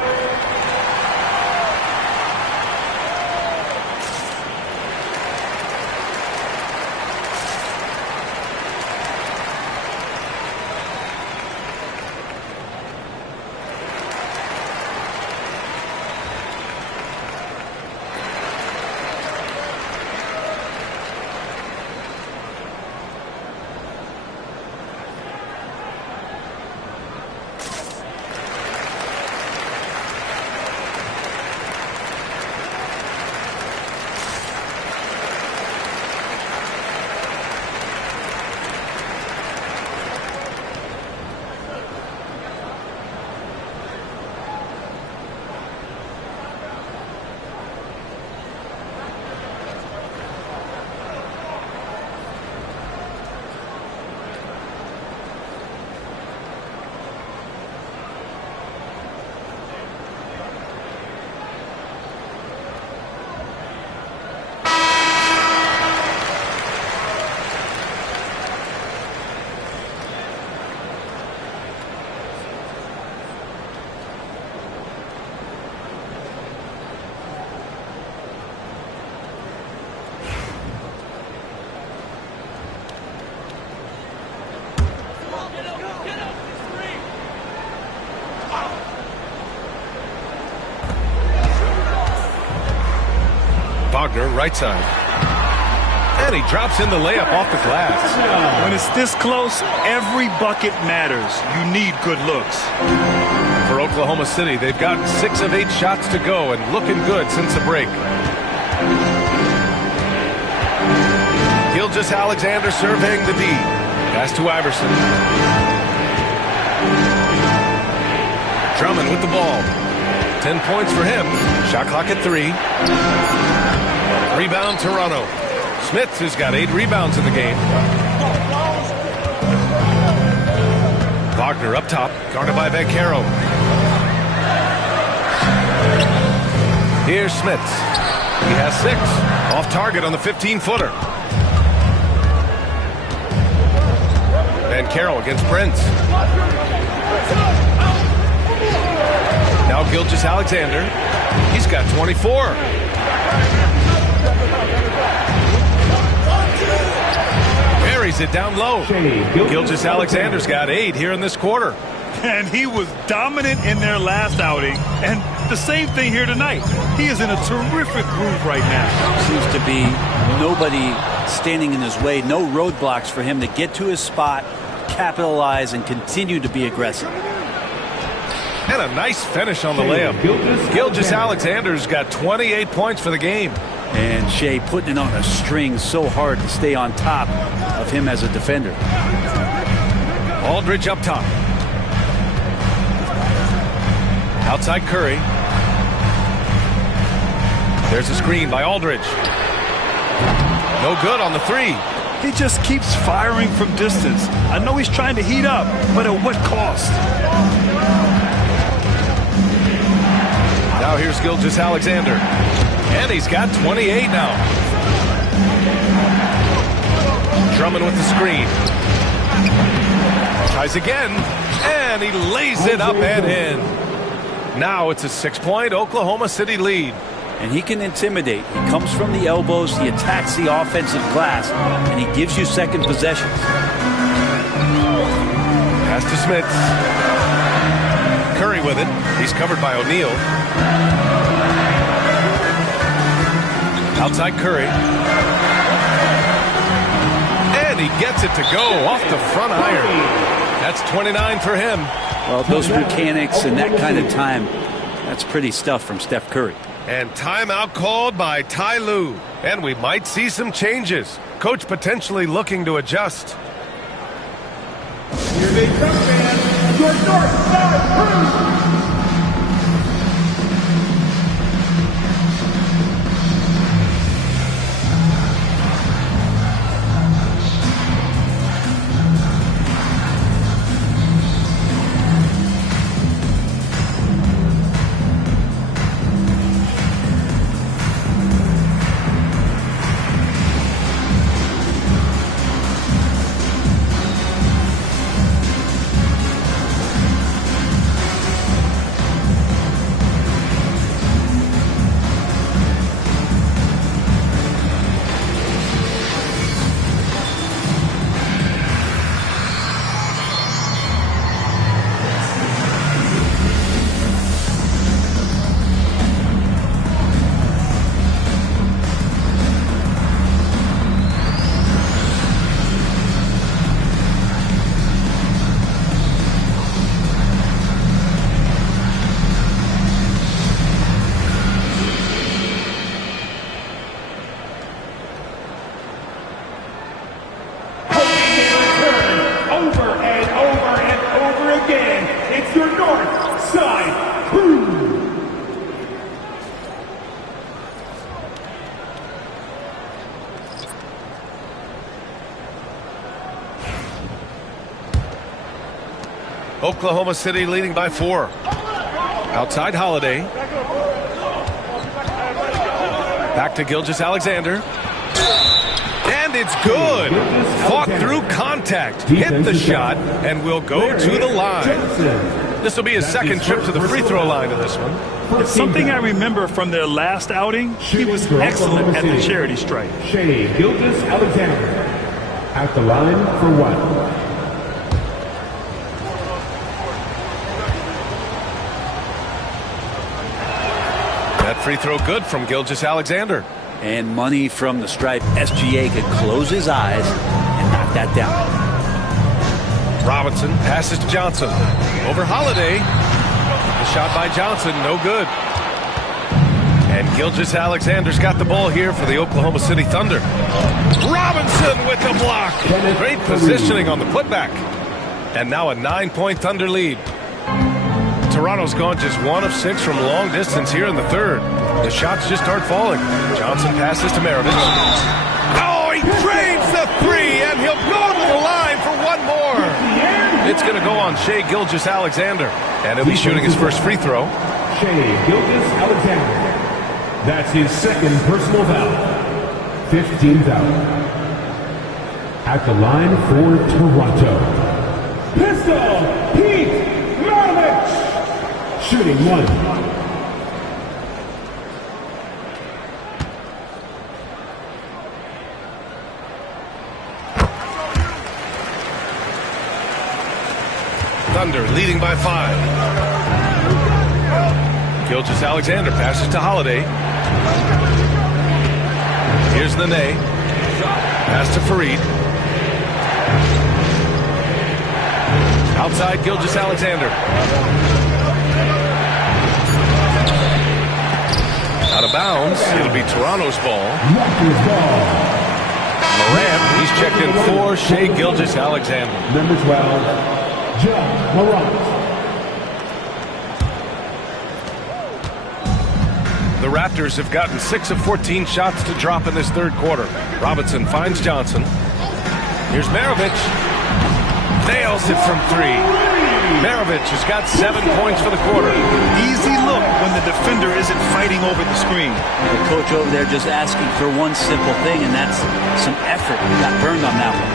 Wagner, right side. And he drops in the layup off the glass. When it's this close, every bucket matters. You need good looks. For Oklahoma City, they've got 6 of 8 shots to go and looking good since the break. Gilgeous-Alexander surveying the D. Pass to Iverson. Drummond with the ball. 10 points for him. Shot clock at 3. Rebound Toronto. Smith has got 8 rebounds in the game. Wagner up top, guarded by Banchero. Here's Smith. He has 6. Off target on the 15-footer. Banchero against Prince. Now Gilgeous-Alexander. He's got 24. Buries it down low. Gilgeous-Alexander's got 8 here in this quarter. And he was dominant in their last outing. And the same thing here tonight. He is in a terrific groove right now. Seems to be nobody standing in his way. No roadblocks for him to get to his spot, capitalize, and continue to be aggressive. And a nice finish on the layup. Gilgeous-Alexander's got 28 points for the game. And Shea putting it on a string so hard to stay on top of him as a defender. Aldridge up top. Outside Curry. There's a screen by Aldridge. No good on the 3. He just keeps firing from distance. I know he's trying to heat up, but at what cost? Now here's Gilgeous-Alexander. And he's got 28 now. Drummond with the screen. Tries again. And he lays it up and in. Now it's a 6-point Oklahoma City lead. And he can intimidate. He comes from the elbows. He attacks the offensive glass. And he gives you second possessions. Pass to Smith. Curry with it. He's covered by O'Neal. Outside Curry. And he gets it to go off the front iron. That's 29 for him. Well, those mechanics and that kind of time, that's pretty stuff from Steph Curry. And timeout called by Ty Lue. And we might see some changes. Coach potentially looking to adjust. Here they come, man. Your North Star Crew. Oklahoma City leading by 4. Outside Holiday. Back to Gilgeous-Alexander. And it's good. Fought through contact. Hit the shot and will go to the line. This will be his second trip to the free throw line in this one. It's something I remember from their last outing. He was excellent at the charity stripe. Shea Gilgeous-Alexander at the line for 1. That free throw good from Gilgeous-Alexander. And money from the stripe. SGA could close his eyes and knock that down. Robinson passes to Johnson. Over Holiday. The shot by Johnson, no good. And Gilgeous-Alexander's got the ball here for the Oklahoma City Thunder. Robinson with the block. Great positioning on the putback. And now a 9-point Thunder lead. Toronto's gone just 1 of 6 from long distance here in the third. The shots just aren't falling. Johnson passes to Maravich. Oh, he drains the three, and he'll go to the line for one more. It's going to go on Shai Gilgeous-Alexander, and he'll be shooting his first free throw. Shai Gilgeous-Alexander. That's his second personal foul. 15th foul. At the line for Toronto, Pistol Pete Maravich. Shooting 1. Thunder leading by 5. Gilgeous-Alexander passes to Holiday. Here's Nenê. Pass to Farid. Outside Gilgeous-Alexander. Out of bounds. It'll be Toronto's ball. Morant, he's checked in for Shai Gilgeous-Alexander. Number 12, John Morant. The Raptors have gotten 6 of 14 shots to drop in this third quarter. Robinson finds Johnson. Here's Maravich. Nails it from 3. Maravich has got 7 points for the quarter. Easy look when the defender isn't fighting over the screen. The coach over there just asking for one simple thing, and that's some effort. He got burned on that one.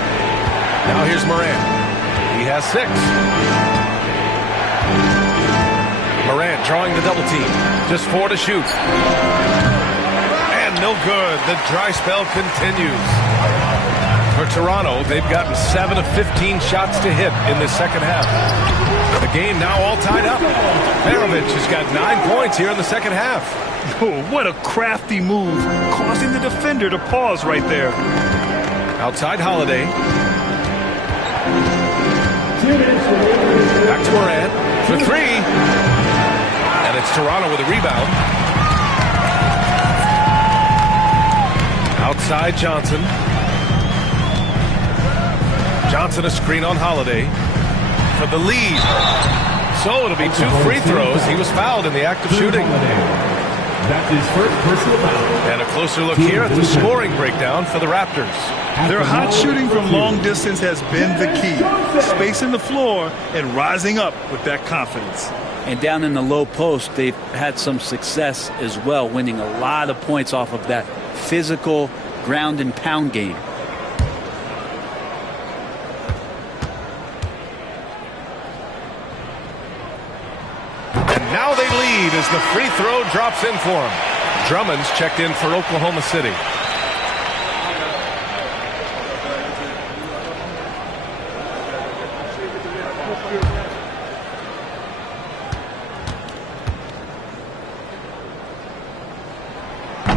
Now here's Morant. He has 6. Morant drawing the double team. Just 4 to shoot. And no good. The dry spell continues. For Toronto, they've gotten 7 of 15 shots to hit in the second half. The game now all tied up. Maravich has got 9 points here in the second half. Oh, what a crafty move, causing the defender to pause right there. Outside Holiday. Back to Morant for 3. And it's Toronto with a rebound. Outside Johnson. Johnson a screen on Holiday for the lead. So it'll be 2 free throws. He was fouled in the act of shooting. That's his first personal foul. And a closer look here at the scoring breakdown for the Raptors. Their hot shooting from long distance has been the key. Spacing the floor and rising up with that confidence. And down in the low post, they've had some success as well, winning a lot of points off of that physical ground and pound game. Now they lead as the free throw drops in for him. Drummond's checked in for Oklahoma City.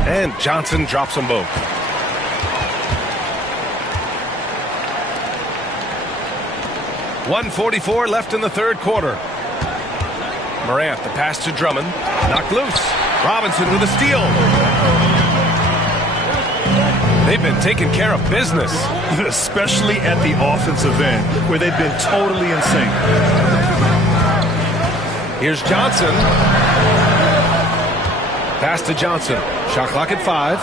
And Johnson drops them both. .144 left in the third quarter. Morant, the pass to Drummond. Knocked loose. Robinson with a steal. They've been taking care of business. Especially at the offensive end, where they've been totally in sync. Here's Johnson. Pass to Johnson. Shot clock at 5.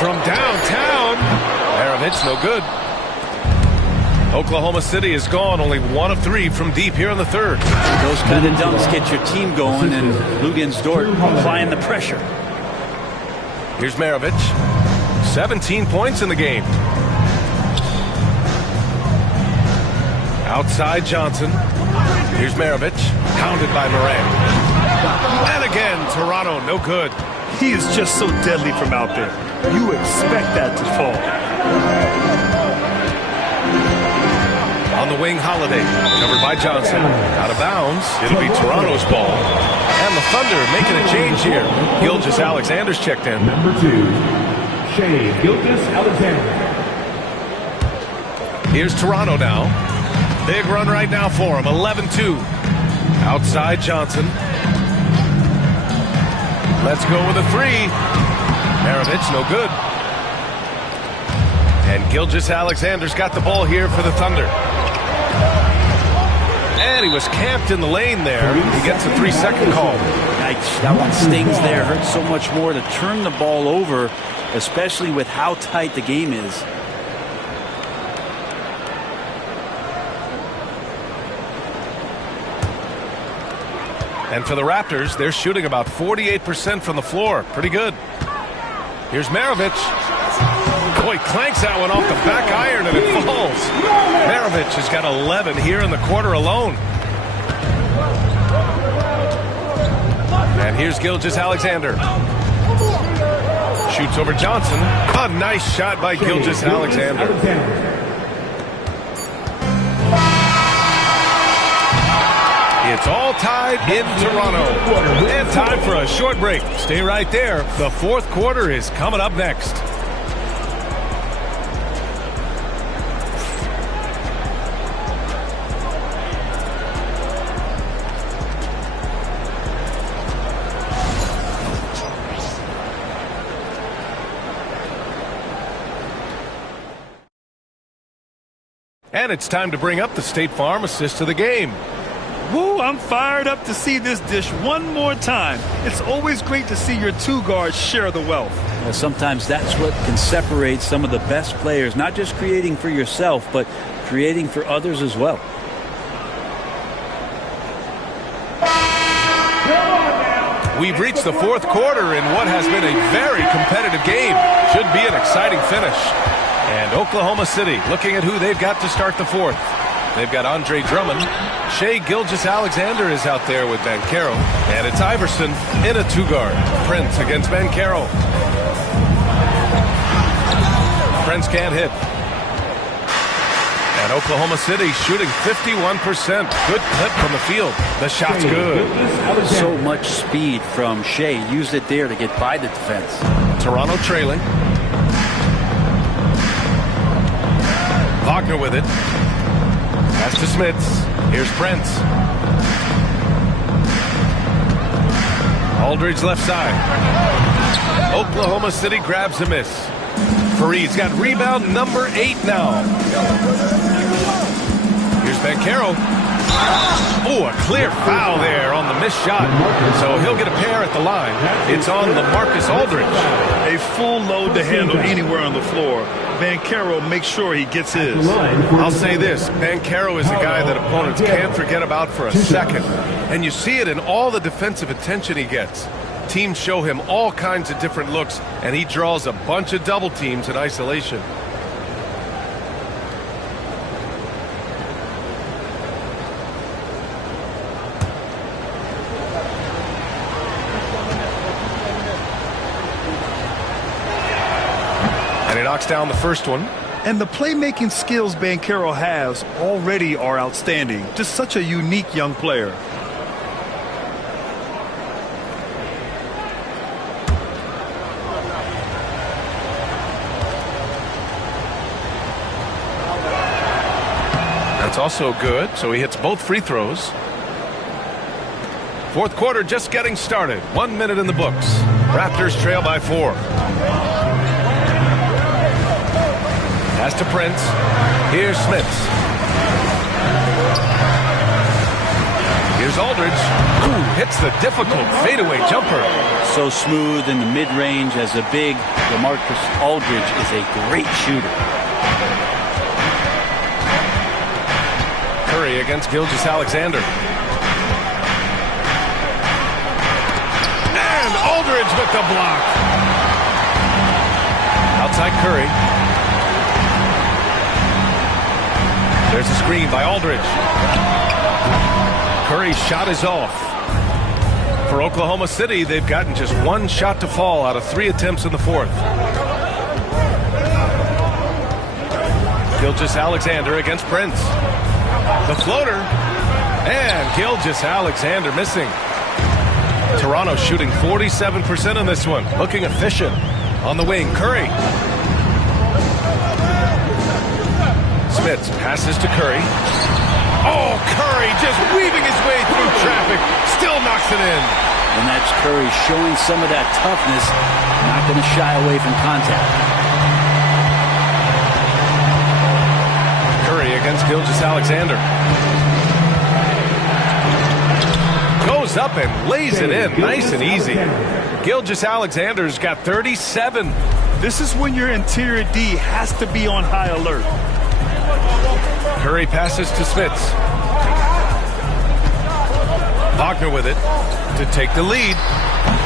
From downtown. Maravich, no good. Oklahoma City is gone, only 1 of 3 from deep here in the third. Those kind of dunks get your team going, and Luguentz Dort applying the pressure. Here's Maravich. 17 points in the game. Outside Johnson. Here's Maravich. Pounded by Morant. And again, Toronto, no good. He is just so deadly from out there. You expect that to fall. On the wing, Holiday. Covered by Johnson. Out of bounds. It'll be Toronto's ball. And the Thunder making a change here. Gilgeous-Alexander's checked in. Number 2, Shea Gilgeous-Alexander. Here's Toronto now. Big run right now for him. 11-2. Outside Johnson. Let's go with a three. Maravich, no good. And Gilgeous-Alexander's got the ball here for the Thunder. And he was camped in the lane there. He gets a 3-second call. That one stings there. Hurts so much more to turn the ball over, especially with how tight the game is. And for the Raptors, they're shooting about 48% from the floor. Pretty good. Here's Maravich. Boy, clanks that one off the back iron and it falls. Maravich has got 11 here in the quarter alone. And here's Gilgeous-Alexander. Shoots over Johnson. A nice shot by Gilgeous-Alexander. It's all tied in Toronto. And time for a short break. Stay right there. The fourth quarter is coming up next. And it's time to bring up the State Farm assist of the game. Woo, I'm fired up to see this dish one more time. It's always great to see your two guards share the wealth. Well, sometimes that's what can separate some of the best players, not just creating for yourself, but creating for others as well. We've reached the fourth quarter in what has been a very competitive game. Should be an exciting finish. And Oklahoma City looking at who they've got to start the fourth. They've got Andre Drummond. Shea Gilgeous-Alexander is out there with Banchero. And it's Iverson in a two-guard. Prince against Banchero. Prince can't hit. And Oklahoma City shooting 51%. Good clip from the field. The shot's good. So much speed from Shea. Used it there to get by the defense. Toronto trailing. Wagner with it. Pass to Smits. Here's Prince. Aldridge left side. Oklahoma City grabs a miss. Fareed's got rebound number 8 now. Here's Banchero. Oh, a clear foul there on the missed shot. So he'll get a pair at the line. It's on LaMarcus Aldridge. A full load to handle anywhere on the floor. Banchero makes sure he gets his. I'll say this, Banchero is a guy that opponents can't forget about for a second. And you see it in all the defensive attention he gets. Teams show him all kinds of different looks, and he draws a bunch of double teams in isolation. And he knocks down the first one. And the playmaking skills Banchero has already are outstanding. Just such a unique young player. That's also good, so he hits both free throws. Fourth quarter just getting started. 1 minute in the books. Raptors trail by 4. Pass to Prince. Here's Smits. Here's Aldridge. Ooh, hits the difficult fadeaway jumper. So smooth in the mid-range as a big. LaMarcus Aldridge is a great shooter. Curry against Gilgeous-Alexander. And Aldridge with the block. Outside Curry. There's a screen by Aldridge. Curry's shot is off. For Oklahoma City, they've gotten just 1 shot to fall out of 3 attempts in the fourth. Gilgeous-Alexander against Prince. The floater. And Gilgeous-Alexander missing. Toronto shooting 47% on this one. Looking efficient. On the wing, Curry. Smits passes to Curry. Oh, Curry just weaving his way through traffic. Still knocks it in. And that's Curry showing some of that toughness. Not going to shy away from contact. Curry against Gilgeous-Alexander. Goes up and lays it in nice and easy. Gilgeous-Alexander's got 37. This is when your interior D has to be on high alert. Curry passes to Smits. Wagner with it to take the lead.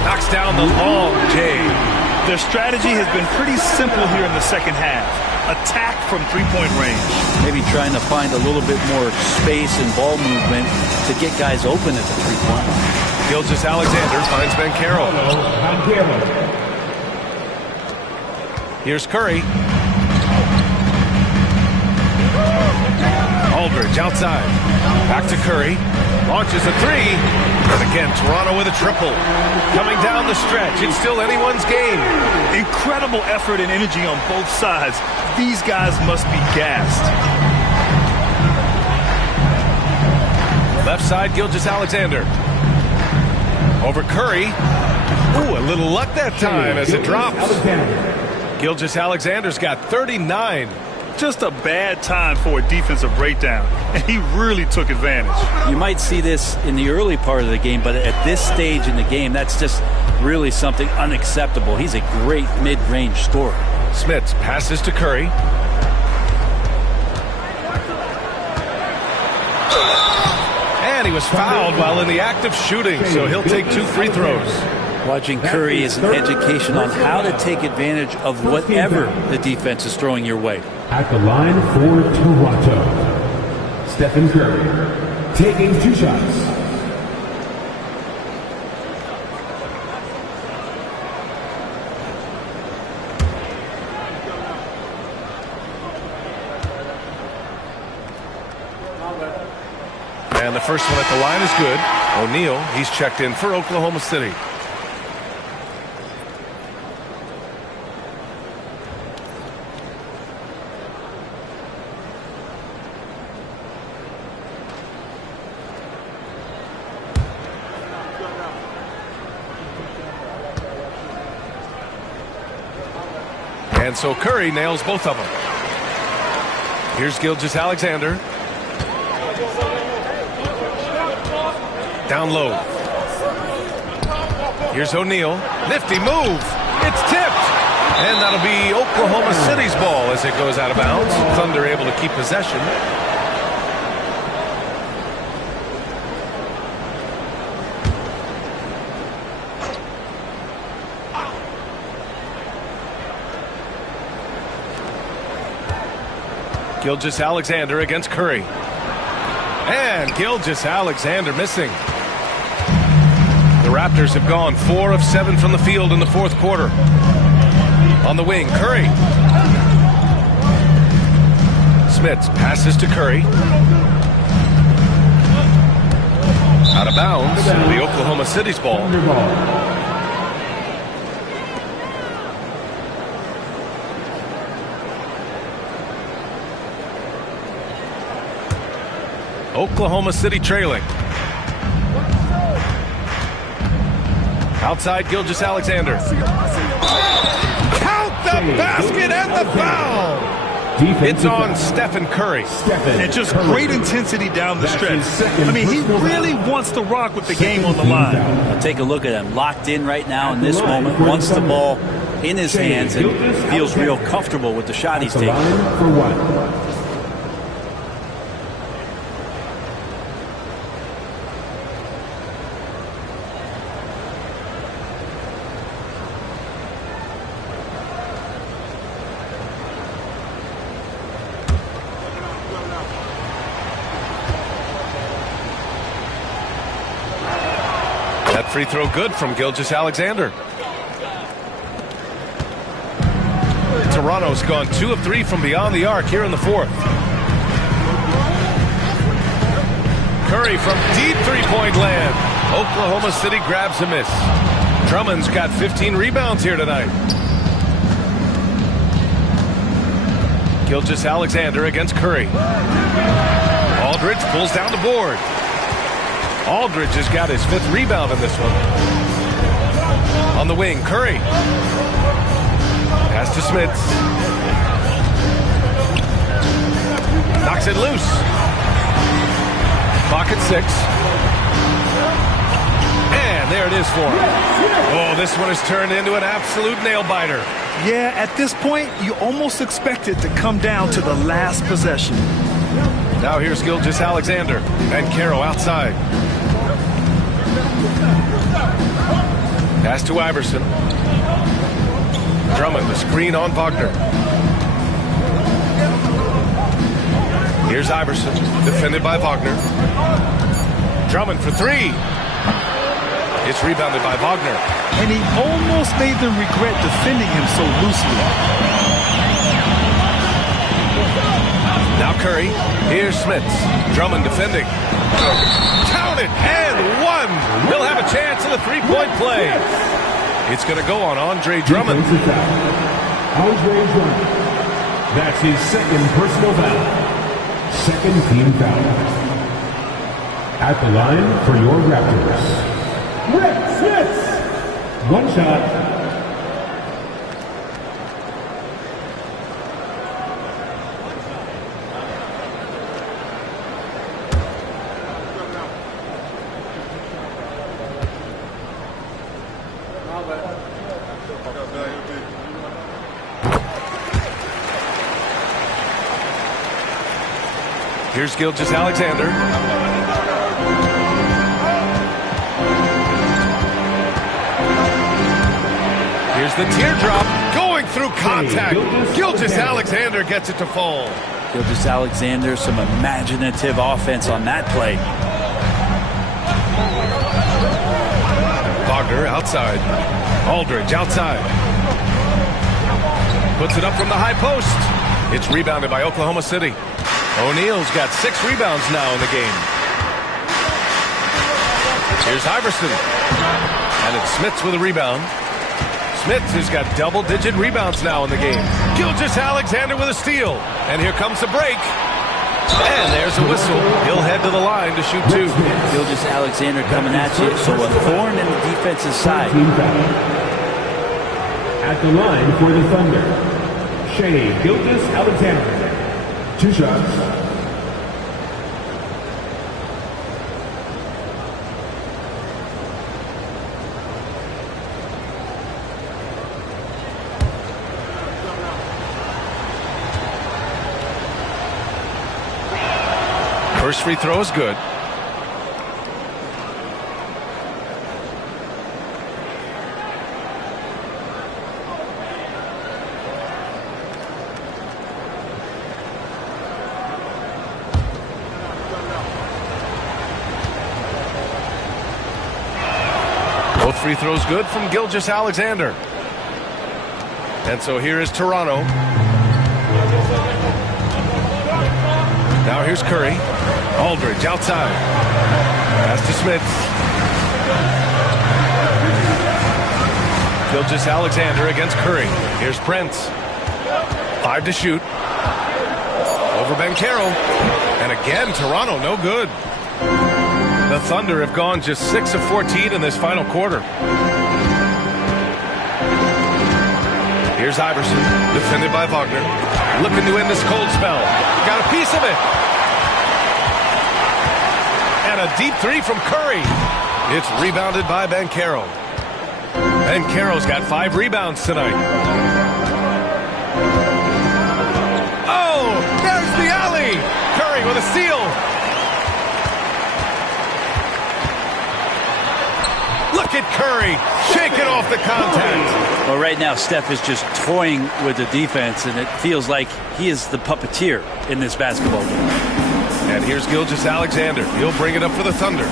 Knocks down the long J. Their strategy has been pretty simple here in the second half. Attack from three-point range. Maybe trying to find a little bit more space and ball movement to get guys open at the three-point line. Gilgeous-Alexander finds Banchero. Here's Curry. Aldridge outside. Back to Curry. Launches a three. And again, Toronto with a triple. Coming down the stretch. It's still anyone's game. Incredible effort and energy on both sides. These guys must be gassed. Left side, Gilgeous-Alexander. Over Curry. Ooh, a little luck that time as it drops. Gilgeous-Alexander's got 39. Just a bad time for a defensive breakdown, and he really took advantage. You might see this in the early part of the game, but at this stage in the game, that's just really something unacceptable. He's a great mid-range scorer. Smits passes to Curry. And he was fouled while in the act of shooting, so he'll take 2 free throws. Watching Curry is an education on how to take advantage of whatever the defense is throwing your way. At the line for Toronto, Stephen Curry, taking 2 shots. And the first one at the line is good. O'Neal, he's checked in for Oklahoma City. And so Curry nails both of them. Here's Gilgeous-Alexander. Down low. Here's O'Neal. Nifty move. It's tipped. And that'll be Oklahoma City's ball as it goes out of bounds. Thunder able to keep possession. Gilgeous-Alexander against Curry. And Gilgeous-Alexander missing. The Raptors have gone 4 of 7 from the field in the fourth quarter. On the wing, Curry. Smits passes to Curry. Out of bounds, the Oklahoma City's ball. Oklahoma City trailing. Outside, Gilgeous-Alexander. Count the basket and the foul. It's on Stephen Curry. And just great intensity down the stretch. I mean, he really wants to rock with the game on the line. Take a look at him. Locked in right now in this moment. Wants the ball in his hands and feels real comfortable with the shot he's taking. That free throw good from Gilgeous-Alexander. Toronto's gone 2 of 3 from beyond the arc here in the fourth. Curry from deep three-point land. Oklahoma City grabs a miss. Drummond's got 15 rebounds here tonight. Gilgeous-Alexander against Curry. Aldridge pulls down the board. Aldridge has got his 5th rebound in this one. On the wing, Curry. Pass to Smits. Knocks it loose. Clock at 6. And there it is for him. Oh, this one has turned into an absolute nail-biter. Yeah, at this point, you almost expect it to come down to the last possession. Now here's Gilgeous-Alexander. And Caro outside. Pass to Iverson. Drummond, the screen on Wagner. Here's Iverson, defended by Wagner. Drummond for 3. It's rebounded by Wagner. And he almost made them regret defending him so loosely. Now Curry. Here's Smits. Drummond defending. Counted and 1. He'll have a chance in the three-point play. It's going to go on Andre Drummond. Andre Drummond. That's his 2nd personal foul. 2nd team foul. At the line for your Raptors, Rick Smits. 1 shot. Here's Gilgeous-Alexander. Here's the teardrop going through contact. Gilgeous-Alexander gets it to fall. Gilgeous-Alexander, some imaginative offense on that play. Wagner outside. Aldridge outside. Puts it up from the high post. It's rebounded by Oklahoma City. O'Neal's got 6 rebounds now in the game. Here's Iverson. And it's Smits with a rebound. Smits has got double-digit rebounds now in the game. Gilgeous-Alexander with a steal. And here comes the break. And there's a whistle. He'll head to the line to shoot 2. Gilgeous-Alexander coming at you, so a thorn in the defensive side. At the line for the Thunder, Shea Gilgeous-Alexander. 2 shots. First free throw is good. Both free throws good from Gilgeous-Alexander. And so here is Toronto. Now here's Curry. Aldridge outside. Pass to Smits. Gilgeous-Alexander against Curry. Here's Prince. 5 to shoot. Over Banchero. And again, Toronto no good. The Thunder have gone just 6 of 14 in this final quarter. Here's Iverson, defended by Wagner. Looking to end this cold spell. Got a piece of it. And a deep 3 from Curry. It's rebounded by Banchero. Banchero's got 5 rebounds tonight. Oh, there's the alley. Curry with a steal. Look at Curry shaking off the contact. Well, right now, Steph is just toying with the defense, and it feels like he is the puppeteer in this basketball game. And here's Gilgeous-Alexander. He'll bring it up for the Thunder.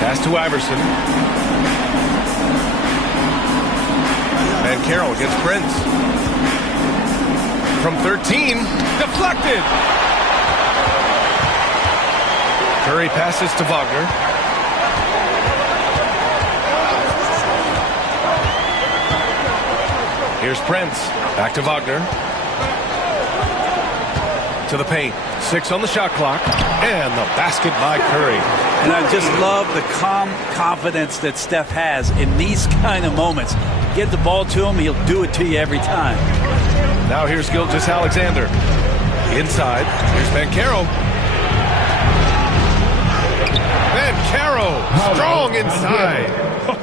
Pass to Iverson. Banchero against Prince. from 13. Deflected. Curry passes to Wagner. Here's Prince. Back to Wagner. To the paint. 6 on the shot clock. And the basket by Curry. And I just love the calm confidence that Steph has in these kind of moments. Get the ball to him, he'll do it to you every time. Now here's Gilgeous-Alexander. Inside. Here's Banchero. Banchero, strong inside.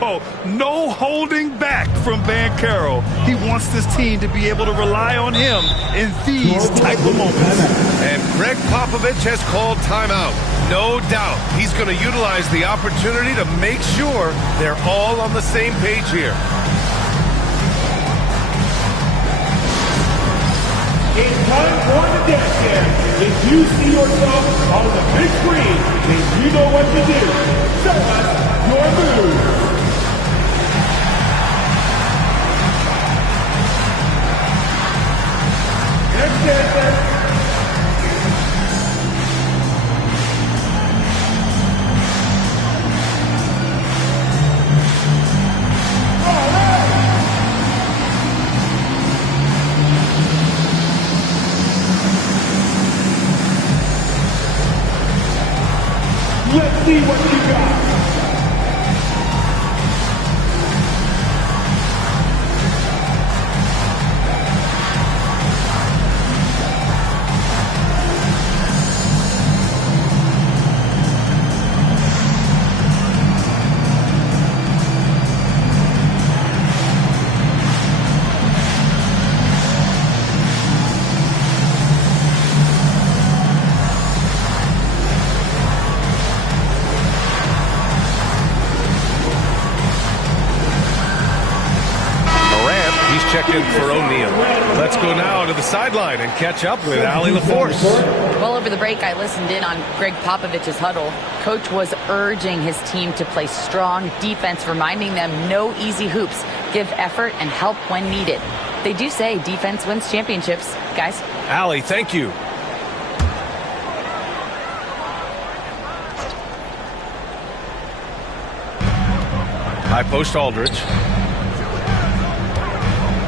Oh, no holding back from Banchero. He wants this team to be able to rely on him in these type of moments. And Greg Popovich has called timeout. No doubt he's going to utilize the opportunity to make sure they're all on the same page here. It's time for the dance dance. If you see yourself on the big screen, then you know what to do. Show us your move. Next dancer. Let's see what you got. Check in for O'Neal. Let's go now to the sideline and catch up with Allie LaForce. Well, over the break, I listened in on Greg Popovich's huddle. Coach was urging his team to play strong defense, reminding them no easy hoops, give effort and help when needed. They do say defense wins championships, guys. Allie, thank you. High post Aldridge.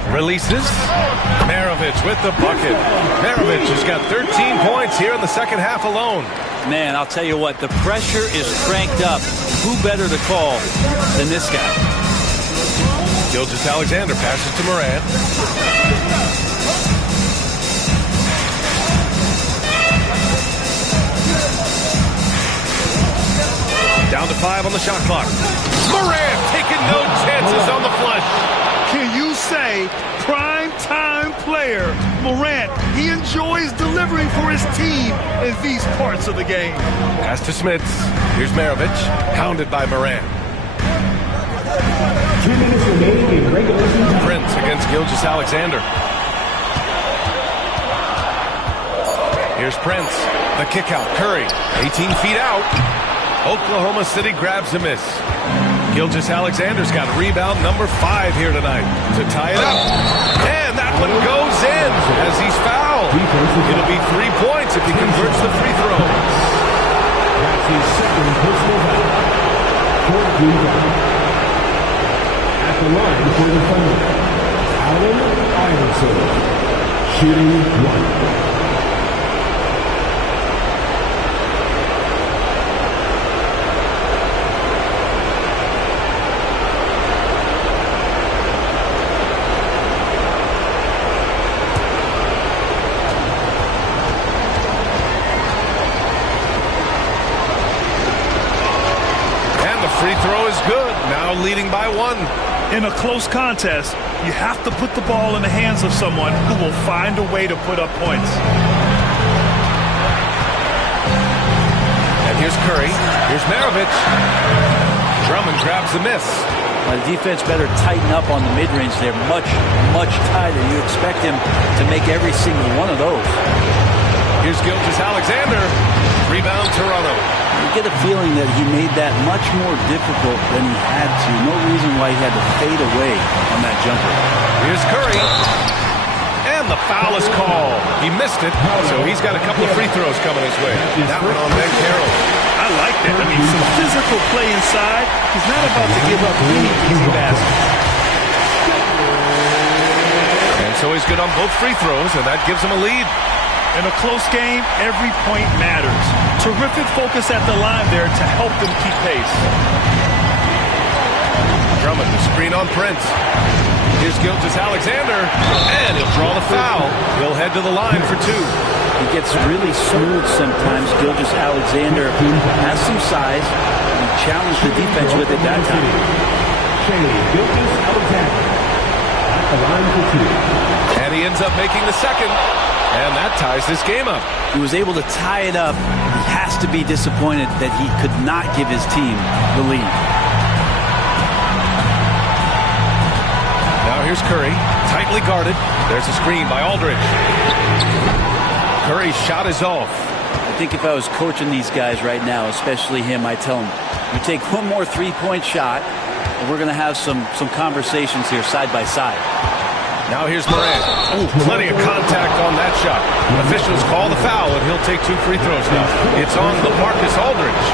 Releases. Maravich with the bucket. Maravich has got 13 points here in the second half alone. Man, I'll tell you what, the pressure is cranked up. Who better to call than this guy? Gilgeous-Alexander passes to Morant. Down to 5 on the shot clock. Morant taking no chances on the flush. Can you say prime time player Morant? He enjoys delivering for his team in these parts of the game. Pass to Smits. Here's Maravich, hounded by Morant. 2 minutes remaining in regulation. Prince against Gilgeous-Alexander. Here's Prince. The kick out. Curry, 18 feet out. Oklahoma City grabs a miss. Gilgeous-Alexander's got rebound number 5 here tonight to tie it up. And that one goes in as he's fouled. It'll be 3 points if he converts the free throw. That's his second personal foul. For Cleveland. At the line for the Thunder, Allen Iverson, shooting 1. Free throw is good. Now leading by 1. In a close contest, you have to put the ball in the hands of someone who will find a way to put up points. And here's Curry. Here's Maravich. Drummond grabs the miss. The defense better tighten up on the mid-range. They're much, much tighter. You expect him to make every single one of those. Here's Gilgeous-Alexander. Rebound Toronto. You get a feeling that he made that much more difficult than he had to. No reason why he had to fade away on that jumper. Here's Curry. And And the foul is called. He missed it, so he's got a couple of free throws coming his way. That one on Bankero. I like that. I mean, some physical play inside. He's not about to give up any easy baskets. And so he's good on both free throws, and that gives him a lead. In a close game, every point matters. Terrific focus at the line there to help them keep pace. Drummond, the screen on Prince. Here's Gilgeous-Alexander, and he'll draw the foul. He'll head to the line for two. He gets really smooth sometimes. Gilgeous-Alexander has some size. He challenged the defense with it that time. Gilgeous-Alexander at the line for two. And he ends up making the second, and that ties this game up. He was able to tie it up. He has to be disappointed that he could not give his team the lead. Now here's Curry, tightly guarded. There's a screen by Aldridge. Curry's shot is off. I think if I was coaching these guys right now, especially him, I tell him, you take one more three-point shot, and we're going to have some conversations here side by side. Now here's Morant. Ooh, plenty of contact on that shot. Officials call the foul, and he'll take two free throws now. It's on LaMarcus Aldridge.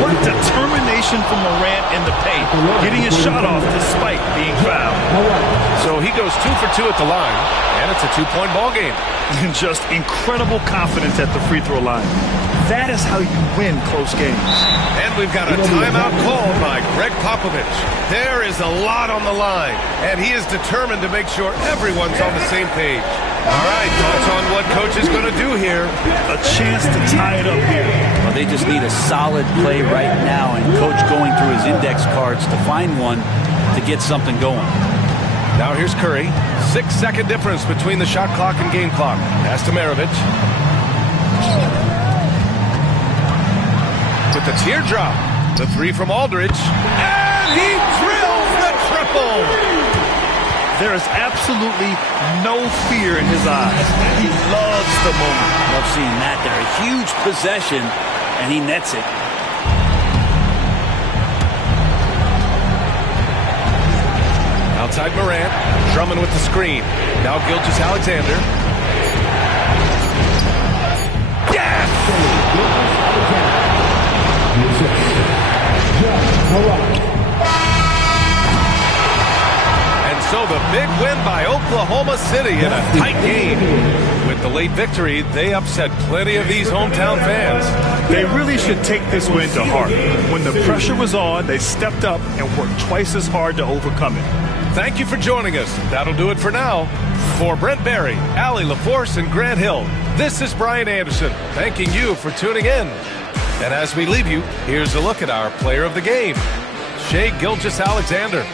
What determination from Morant in the paint, getting his shot off despite being fouled. So he goes 2 for 2 at the line, and it's a two-point ball game. And just incredible confidence at the free throw line. That is how you win close games. And we've got a timeout called by Greg Popovich. There is a lot on the line, and he is determined to make sure everyone's on the same page. All right, thoughts on what coach is going to do here? A chance to tie it up here. Well, they just need a solid play right now, and coach going through his index cards to find one to get something going. Now here's Curry. 6-second difference between the shot clock and game clock. Pass to Maravich. With the teardrop. The three from Aldridge. And he drills the triple! There is absolutely no fear in his eyes. He loves the moment. Love seeing that there. A huge possession, and he nets it. Outside Morant. Drummond with the screen. Now Gilgeous-Alexander. Yes! And so the big win by Oklahoma City in a tight game. With the late victory, they upset plenty of these hometown fans. They really should take this win to heart. When the pressure was on, they stepped up and worked twice as hard to overcome it. Thank you for joining us. That'll do it for now. For Brent Barry, Allie LaForce, and Grant Hill, this is Brian Anderson, thanking you for tuning in. And as we leave you, here's a look at our player of the game, Shai Gilgeous-Alexander.